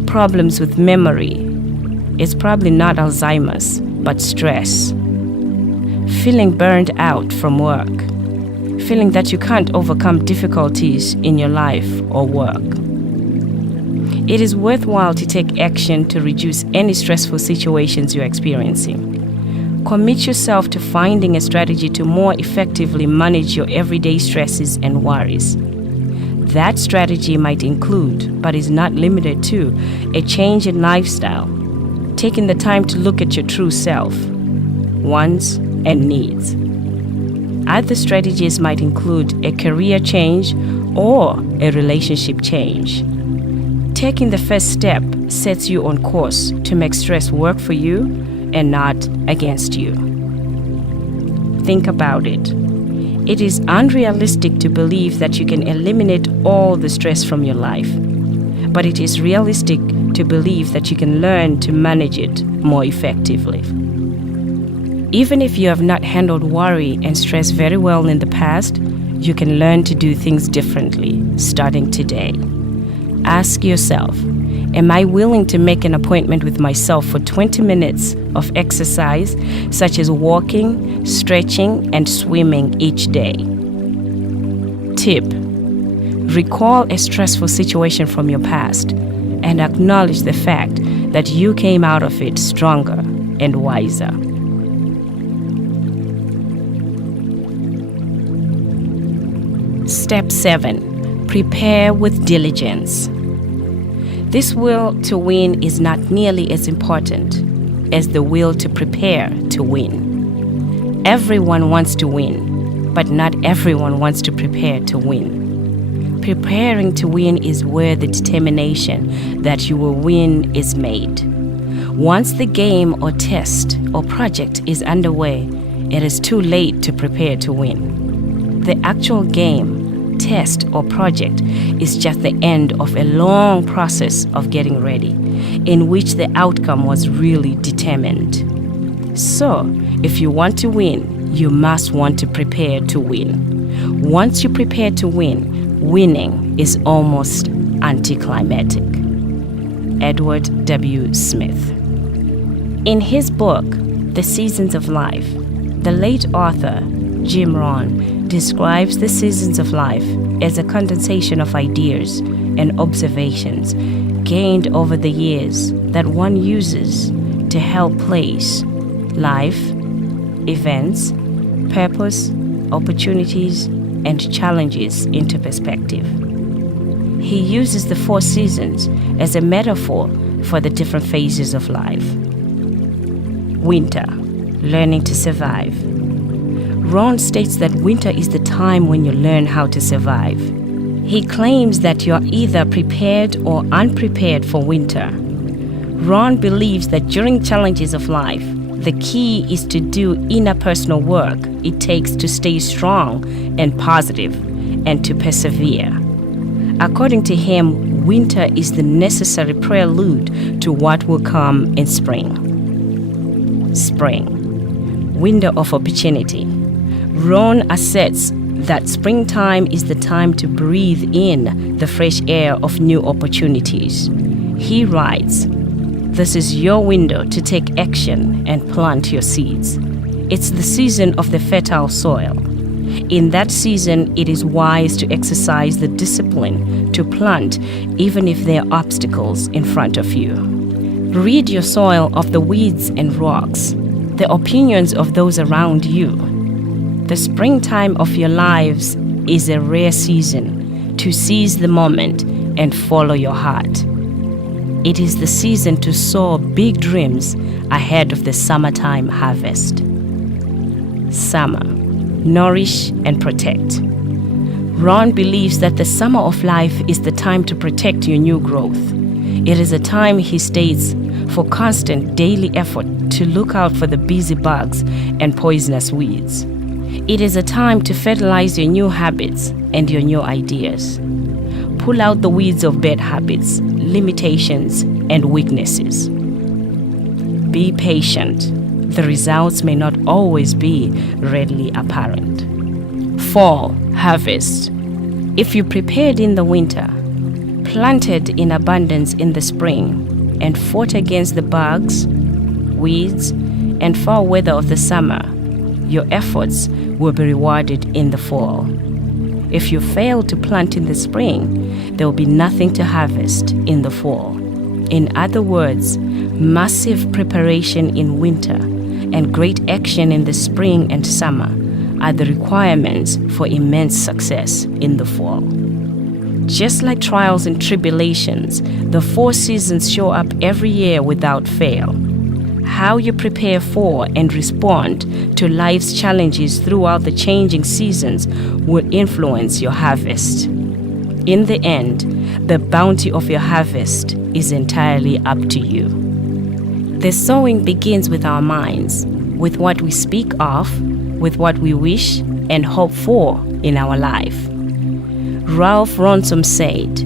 problems with memory. It's probably not Alzheimer's, but stress. Feeling burned out from work, feeling that you can't overcome difficulties in your life or work. It is worthwhile to take action to reduce any stressful situations you're experiencing. Commit yourself to finding a strategy to more effectively manage your everyday stresses and worries. That strategy might include, but is not limited to, a change in lifestyle, taking the time to look at your true self, wants, and needs. Other strategies might include a career change or a relationship change. Taking the first step sets you on course to make stress work for you and not against you. Think about it. It is unrealistic to believe that you can eliminate all the stress from your life, but it is realistic to believe that you can learn to manage it more effectively. Even if you have not handled worry and stress very well in the past, you can learn to do things differently starting today. Ask yourself, Am I willing to make an appointment with myself for 20 minutes of exercise, such as walking, stretching, and swimming each day? Tip: recall a stressful situation from your past and acknowledge the fact that you came out of it stronger and wiser. Step 7. Prepare with diligence. This will to win is not nearly as important as the will to prepare to win. Everyone wants to win, but not everyone wants to prepare to win. Preparing to win is where the determination that you will win is made. Once the game or test or project is underway, it is too late to prepare to win. The actual game, test, or project is just the end of a long process of getting ready, in which the outcome was really determined. So, if you want to win, you must want to prepare to win. Once you prepare to win, winning is almost anticlimactic. Edward W. Smith. In his book, The Seasons of Life, the late author Jim Rohn describes the seasons of life as a condensation of ideas and observations gained over the years that one uses to help place life, events, purpose, opportunities, and challenges into perspective. He uses the 4 seasons as a metaphor for the different phases of life. Winter, learning to survive. Ron states that winter is the time when you learn how to survive. He claims that you're either prepared or unprepared for winter. Ron believes that during challenges of life, the key is to do interpersonal work it takes to stay strong and positive and to persevere. According to him, winter is the necessary prelude to what will come in spring. Spring, window of opportunity. Ron asserts that springtime is the time to breathe in the fresh air of new opportunities. He writes, "This is your window to take action and plant your seeds. It's the season of the fertile soil. In that season, it is wise to exercise the discipline to plant even if there are obstacles in front of you. Rid your soil of the weeds and rocks, the opinions of those around you. The springtime of your lives is a rare season to seize the moment and follow your heart. It is the season to sow big dreams ahead of the summertime harvest." Summer, nourish and protect. Ron believes that the summer of life is the time to protect your new growth. It is a time, he states, for constant daily effort to look out for the busy bugs and poisonous weeds. It is a time to fertilize your new habits and your new ideas. Pull out the weeds of bad habits, limitations, and weaknesses. Be patient. The results may not always be readily apparent. Fall, harvest. If you prepared in the winter, planted in abundance in the spring, and fought against the bugs, weeds, and foul weather of the summer, your efforts will be rewarded in the fall. If you fail to plant in the spring, there will be nothing to harvest in the fall. In other words, massive preparation in winter and great action in the spring and summer are the requirements for immense success in the fall. Just like trials and tribulations, the 4 seasons show up every year without fail. How you prepare for and respond to life's challenges throughout the changing seasons will influence your harvest. In the end, the bounty of your harvest is entirely up to you. The sowing begins with our minds, with what we speak of, with what we wish and hope for in our life. Ralph Ronsom said,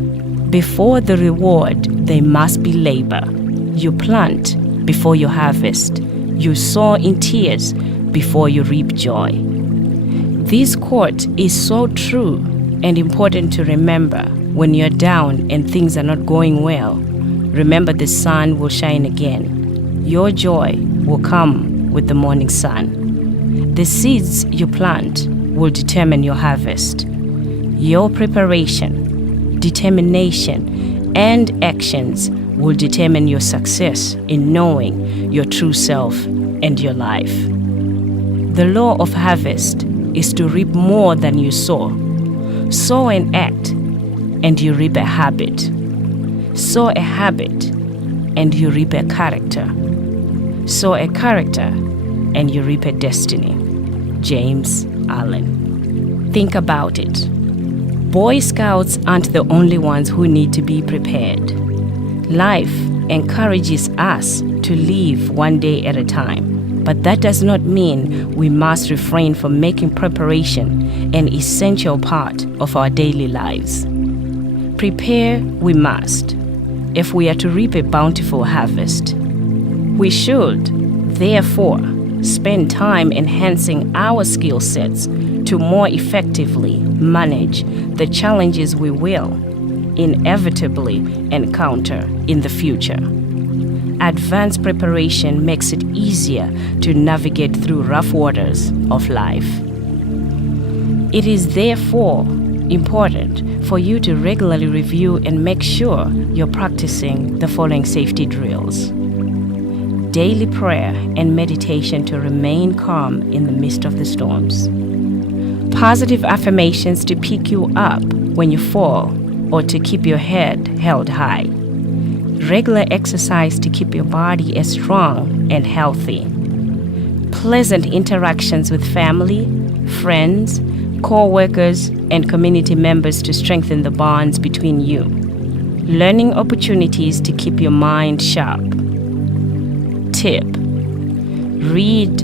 "Before the reward, there must be labor. You plant before you harvest. You sow in tears before you reap joy." This quote is so true and important to remember when you're down and things are not going well. remember the sun will shine again. Your joy will come with the morning sun. The seeds you plant will determine your harvest. Your preparation, determination, and actions will determine your success in knowing your true self and your life. The law of harvest is to reap more than you sow. Sow an act, and you reap a habit. Sow a habit, and you reap a character. Sow a character, and you reap a destiny. James Allen. Think about it. Boy Scouts aren't the only ones who need to be prepared. Life encourages us to live one day at a time, but that does not mean we must refrain from making preparation an essential part of our daily lives. Prepare we must, if we are to reap a bountiful harvest. We should, therefore, spend time enhancing our skill sets to more effectively manage the challenges we will inevitably encounter in the future. Advanced preparation makes it easier to navigate through rough waters of life. It is therefore important for you to regularly review and make sure you're practicing the following safety drills. Daily prayer and meditation to remain calm in the midst of the storms. Positive affirmations to pick you up when you fall or to keep your head held high. Regular exercise to keep your body as strong and healthy. Pleasant interactions with family, friends, co-workers, and community members to strengthen the bonds between you. Learning opportunities to keep your mind sharp. Tip: read,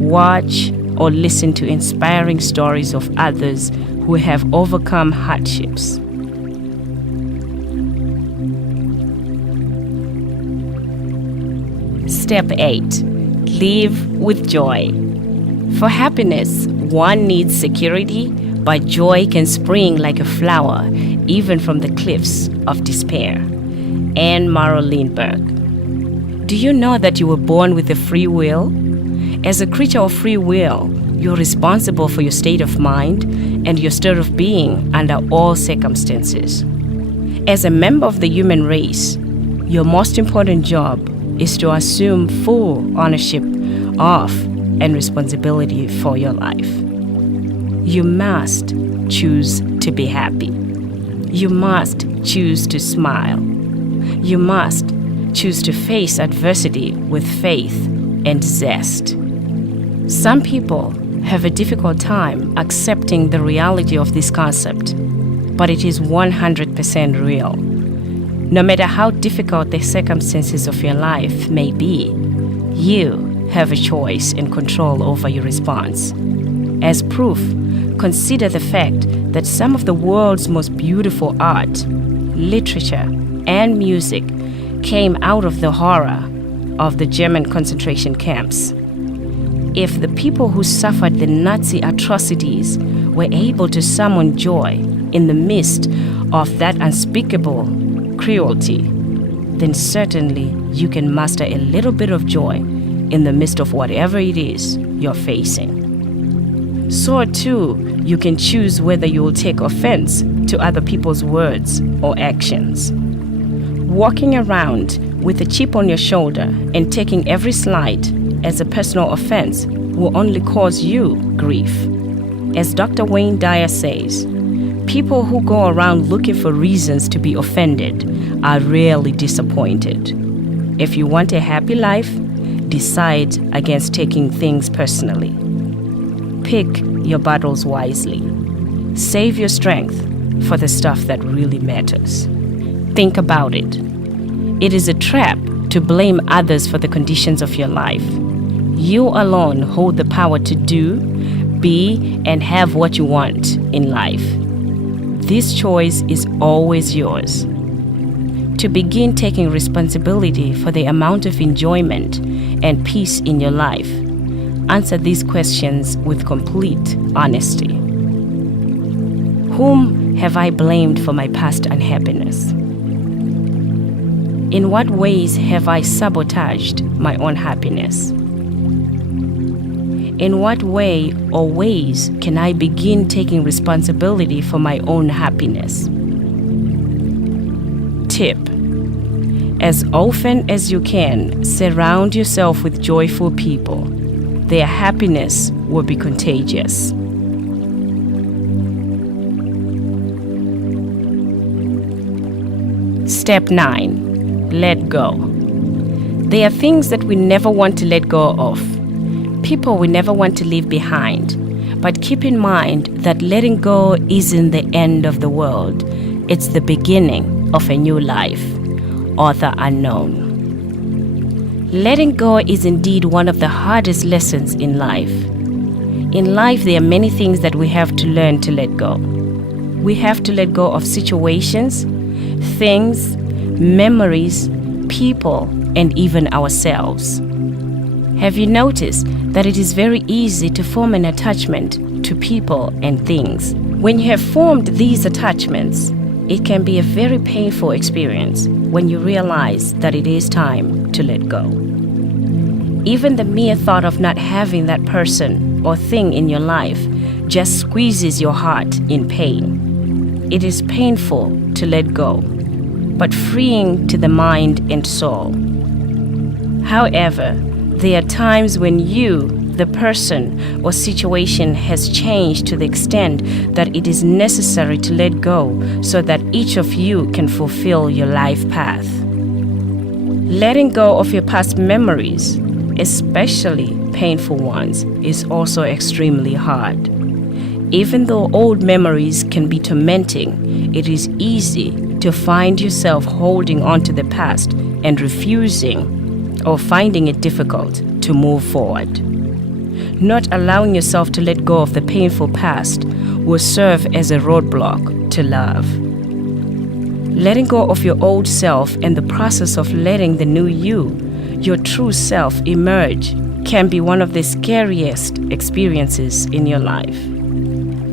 watch, or listen to inspiring stories of others who have overcome hardships. Step 8. Live with joy. For happiness, one needs security, but joy can spring like a flower, even from the cliffs of despair. Anne Morrow Lindbergh. Do you know that you were born with a free will? As a creature of free will, you're responsible for your state of mind and your state of being under all circumstances. As a member of the human race, your most important job is to assume full ownership of and responsibility for your life. You must choose to be happy. You must choose to smile. You must choose to face adversity with faith and zest. Some people have a difficult time accepting the reality of this concept, but it is 100% real. No matter how difficult the circumstances of your life may be, you have a choice and control over your response. As proof, consider the fact that some of the world's most beautiful art, literature, and music came out of the horror of the German concentration camps. If the people who suffered the Nazi atrocities were able to summon joy in the midst of that unspeakable cruelty, then certainly you can muster a little bit of joy in the midst of whatever it is you're facing. So too, you can choose whether you will take offense to other people's words or actions. Walking around with a chip on your shoulder and taking every slight as a personal offense will only cause you grief. As Dr. Wayne Dyer says, people who go around looking for reasons to be offended are rarely disappointed. If you want a happy life, decide against taking things personally. Pick your battles wisely. Save your strength for the stuff that really matters. Think about it. It is a trap to blame others for the conditions of your life. You alone hold the power to do, be, and have what you want in life. This choice is always yours. To begin taking responsibility for the amount of enjoyment and peace in your life, answer these questions with complete honesty. Whom have I blamed for my past unhappiness? In what ways have I sabotaged my own happiness? In what way or ways can I begin taking responsibility for my own happiness? Tip: as often as you can, surround yourself with joyful people. Their happiness will be contagious. Step 9. Let go. There are things that we never want to let go of. People we never want to leave behind. But keep in mind that letting go isn't the end of the world. It's the beginning of a new life. Author unknown. Letting go is indeed one of the hardest lessons in life. In life, there are many things that we have to learn to let go. We have to let go of situations, things, memories, people, and even ourselves. Have you noticed that it is very easy to form an attachment to people and things? When you have formed these attachments, it can be a very painful experience when you realize that it is time to let go. Even the mere thought of not having that person or thing in your life just squeezes your heart in pain. It is painful to let go, but freeing to the mind and soul. However, there are times when you, the person or situation, has changed to the extent that it is necessary to let go so that each of you can fulfill your life path. Letting go of your past memories, especially painful ones, is also extremely hard. Even though old memories can be tormenting, it is easy to find yourself holding on to the past and refusing or finding it difficult to move forward. Not allowing yourself to let go of the painful past will serve as a roadblock to love. Letting go of your old self and the process of letting the new you, your true self, emerge can be one of the scariest experiences in your life.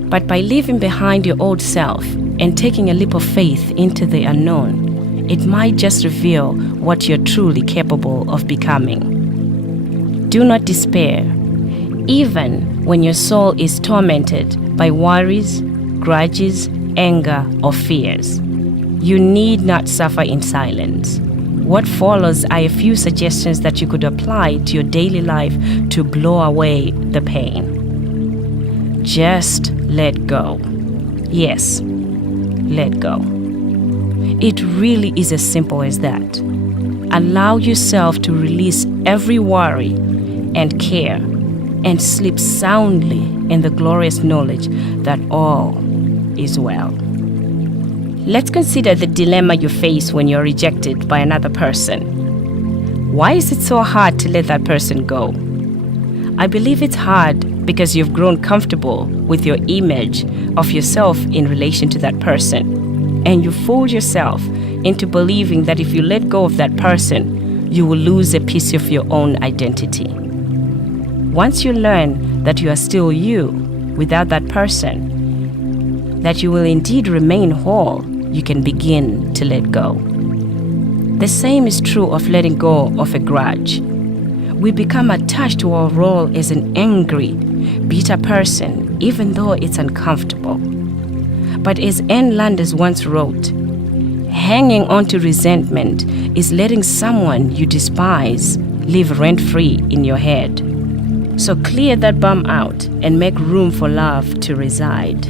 But by leaving behind your old self and taking a leap of faith into the unknown, it might just reveal what you're truly capable of becoming. Do not despair. Even when your soul is tormented by worries, grudges, anger, or fears, you need not suffer in silence. What follows are a few suggestions that you could apply to your daily life to blow away the pain. Just let go. Yes, let go. It really is as simple as that. Allow yourself to release every worry and care and sleep soundly in the glorious knowledge that all is well. Let's consider the dilemma you face when you're rejected by another person. Why is it so hard to let that person go? I believe it's hard because you've grown comfortable with your image of yourself in relation to that person. And you fooled yourself into believing that if you let go of that person, you will lose a piece of your own identity. Once you learn that you are still you without that person, that you will indeed remain whole, you can begin to let go. The same is true of letting go of a grudge. We become attached to our role as an angry, bitter person, even though it's uncomfortable. But as Ann Landers once wrote, hanging on to resentment is letting someone you despise live rent-free in your head. So clear that bum out and make room for love to reside.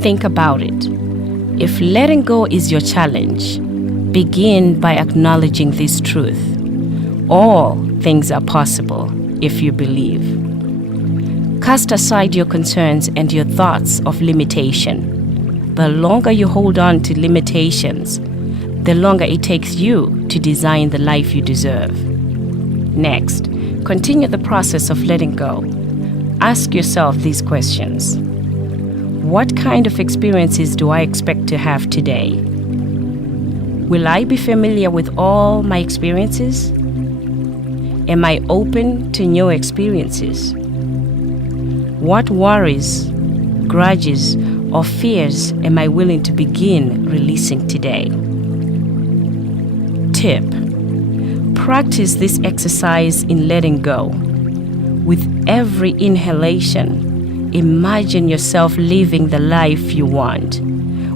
Think about it. If letting go is your challenge, begin by acknowledging this truth. All things are possible if you believe. Cast aside your concerns and your thoughts of limitation. The longer you hold on to limitations, the longer it takes you to design the life you deserve. Next, continue the process of letting go. Ask yourself these questions. What kind of experiences do I expect to have today? Will I be familiar with all my experiences? Am I open to new experiences? What worries grudges or fears am I willing to begin releasing today? Tip: practice this exercise in letting go. With every inhalation, imagine yourself living the life you want.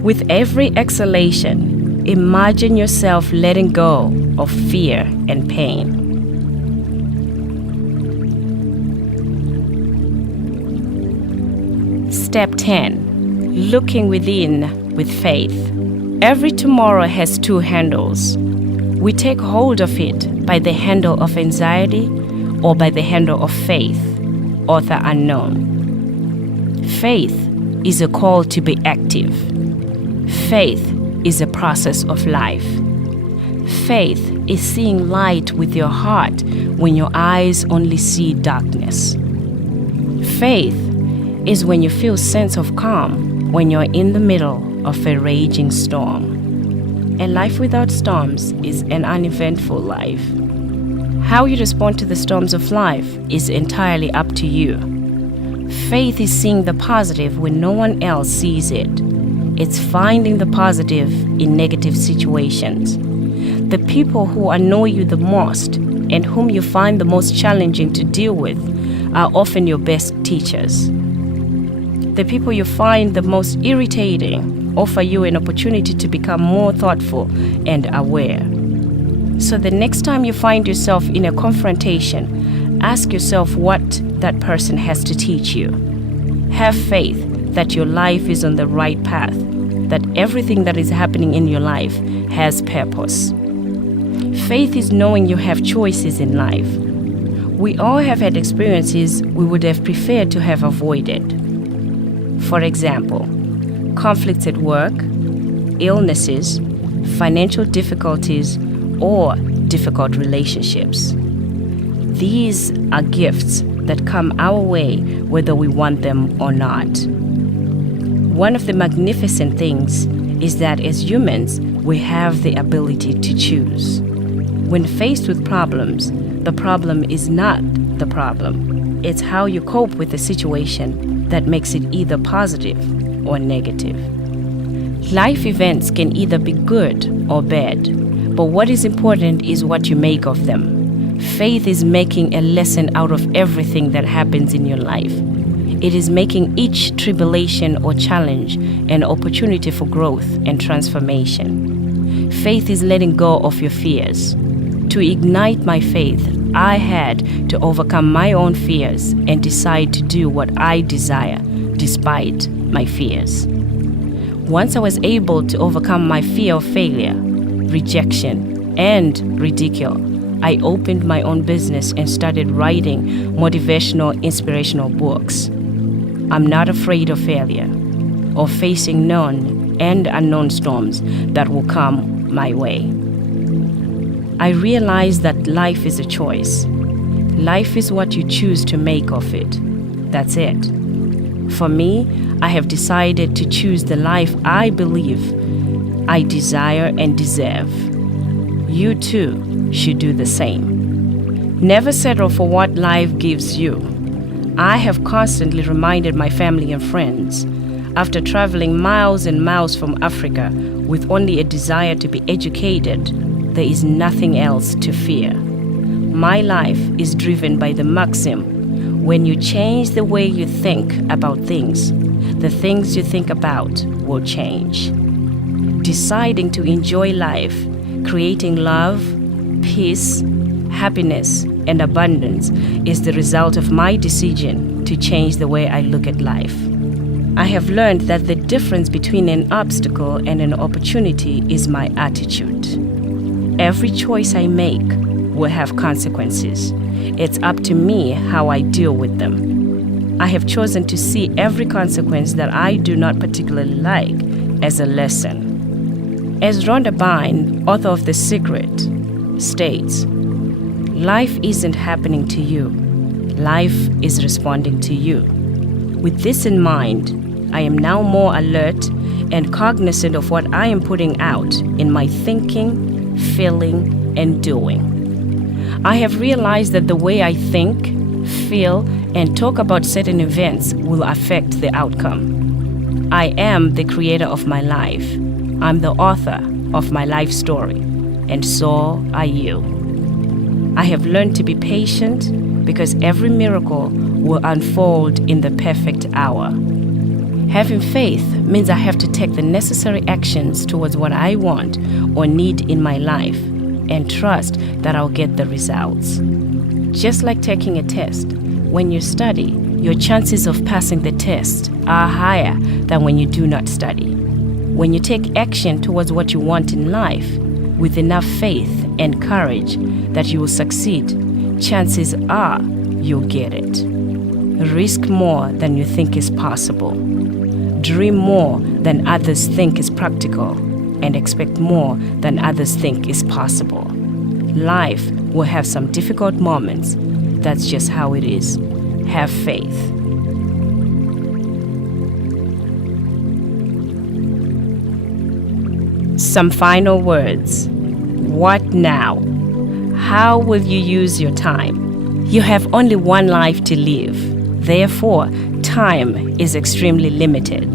With every exhalation, imagine yourself letting go of fear and pain. Step 10. Looking within with faith. Every tomorrow has two handles. We take hold of it by the handle of anxiety or by the handle of faith, author unknown. Faith is a call to be active. Faith is a process of life. Faith is seeing light with your heart when your eyes only see darkness. Faith is when you feel a sense of calm when you're in the middle of a raging storm. A life without storms is an uneventful life. How you respond to the storms of life is entirely up to you. Faith is seeing the positive when no one else sees it. It's finding the positive in negative situations. The people who annoy you the most and whom you find the most challenging to deal with are often your best teachers. The people you find the most irritating offer you an opportunity to become more thoughtful and aware. So the next time you find yourself in a confrontation, ask yourself what that person has to teach you. Have faith that your life is on the right path, that everything that is happening in your life has purpose. Faith is knowing you have choices in life. We all have had experiences we would have preferred to have avoided. For example, conflicts at work, illnesses, financial difficulties, or difficult relationships. These are gifts that come our way whether we want them or not. One of the magnificent things is that as humans, we have the ability to choose. When faced with problems, the problem is not the problem. It's how you cope with the situation that makes it either positive or negative. Life events can either be good or bad, but what is important is what you make of them. Faith is making a lesson out of everything that happens in your life. It is making each tribulation or challenge an opportunity for growth and transformation. Faith is letting go of your fears. To ignite my faith, I had to overcome my own fears and decide to do what I desire despite my fears. Once I was able to overcome my fear of failure, rejection, and ridicule, I opened my own business and started writing motivational, inspirational books. I'm not afraid of failure or facing known and unknown storms that will come my way. I realize that life is a choice. Life is what you choose to make of it. That's it. For me, I have decided to choose the life I believe I desire and deserve. You too should do the same. Never settle for what life gives you. I have constantly reminded my family and friends, after traveling miles and miles from Africa with only a desire to be educated, there is nothing else to fear. My life is driven by the maxim, when you change the way you think about things, the things you think about will change. Deciding to enjoy life, creating love, peace, happiness, and abundance is the result of my decision to change the way I look at life. I have learned that the difference between an obstacle and an opportunity is my attitude. Every choice I make will have consequences. It's up to me how I deal with them. I have chosen to see every consequence that I do not particularly like as a lesson. As Rhonda Byrne, author of The Secret, states, life isn't happening to you. Life is responding to you. With this in mind, I am now more alert and cognizant of what I am putting out in my thinking, feeling, and doing. I have realized that the way I think, feel, and talk about certain events will affect the outcome. I am the creator of my life. I'm the author of my life story, and so are you. I have learned to be patient because every miracle will unfold in the perfect hour. Having faith means I have to take the necessary actions towards what I want or need in my life and trust that I'll get the results. Just like taking a test, when you study, your chances of passing the test are higher than when you do not study. When you take action towards what you want in life with enough faith and courage that you will succeed, chances are you'll get it. Risk more than you think is possible. Dream more than others think is practical, and expect more than others think is possible. Life will have some difficult moments. That's just how it is. Have faith. Some final words. What now? How will you use your time? You have only one life to live. Therefore, time is extremely limited.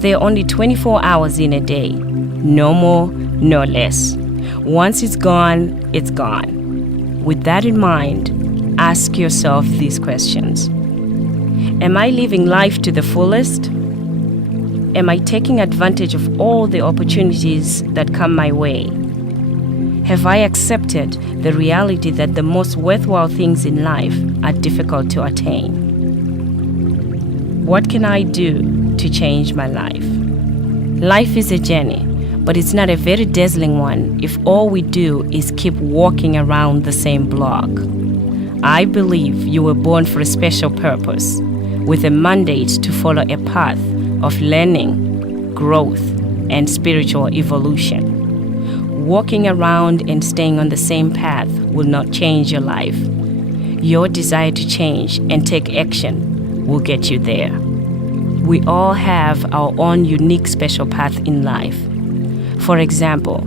There are only 24 hours in a day. No more, no less. Once it's gone, it's gone. With that in mind, ask yourself these questions. Am I living life to the fullest? Am I taking advantage of all the opportunities that come my way? Have I accepted the reality that the most worthwhile things in life are difficult to attain? What can I do to change my life? Life is a journey, but it's not a very dazzling one if all we do is keep walking around the same block. I believe you were born for a special purpose, with a mandate to follow a path of learning, growth, and spiritual evolution. Walking around and staying on the same path will not change your life. Your desire to change and take action will get you there. We all have our own unique special path in life. For example,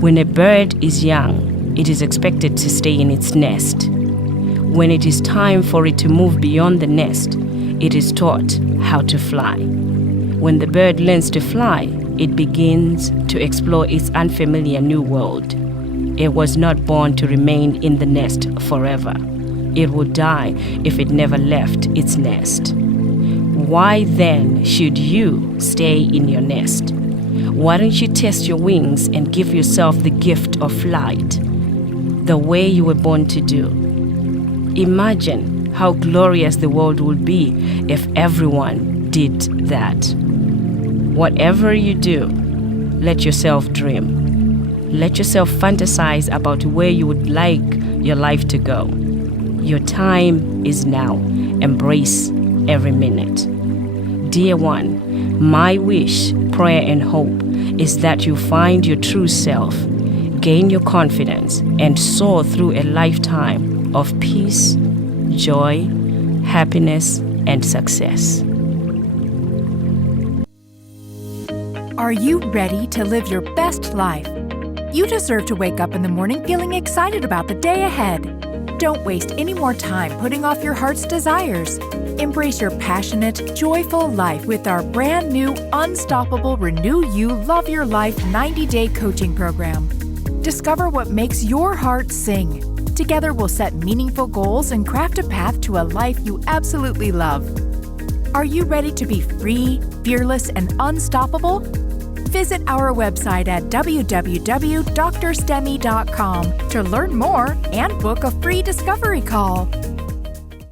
when a bird is young, it is expected to stay in its nest. When it is time for it to move beyond the nest, it is taught how to fly. When the bird learns to fly, it begins to explore its unfamiliar new world. It was not born to remain in the nest forever. It would die if it never left its nest. Why then should you stay in your nest? Why don't you test your wings and give yourself the gift of flight, the way you were born to do? Imagine how glorious the world would be if everyone did that. Whatever you do, let yourself dream. Let yourself fantasize about where you would like your life to go. Your time is now. Embrace every minute. Dear one, my wish, prayer, and hope is that you find your true self, gain your confidence, and soar through a lifetime of peace, joy, happiness, and success. Are you ready to live your best life? You deserve to wake up in the morning feeling excited about the day ahead. Don't waste any more time putting off your heart's desires. Embrace your passionate, joyful life with our brand new Unstoppable Renew You Love Your Life 90-day coaching program. Discover what makes your heart sing. Together we'll set meaningful goals and craft a path to a life you absolutely love. Are you ready to be free, fearless, and unstoppable? Visit our website at www.DrStem.com to learn more and book a free discovery call.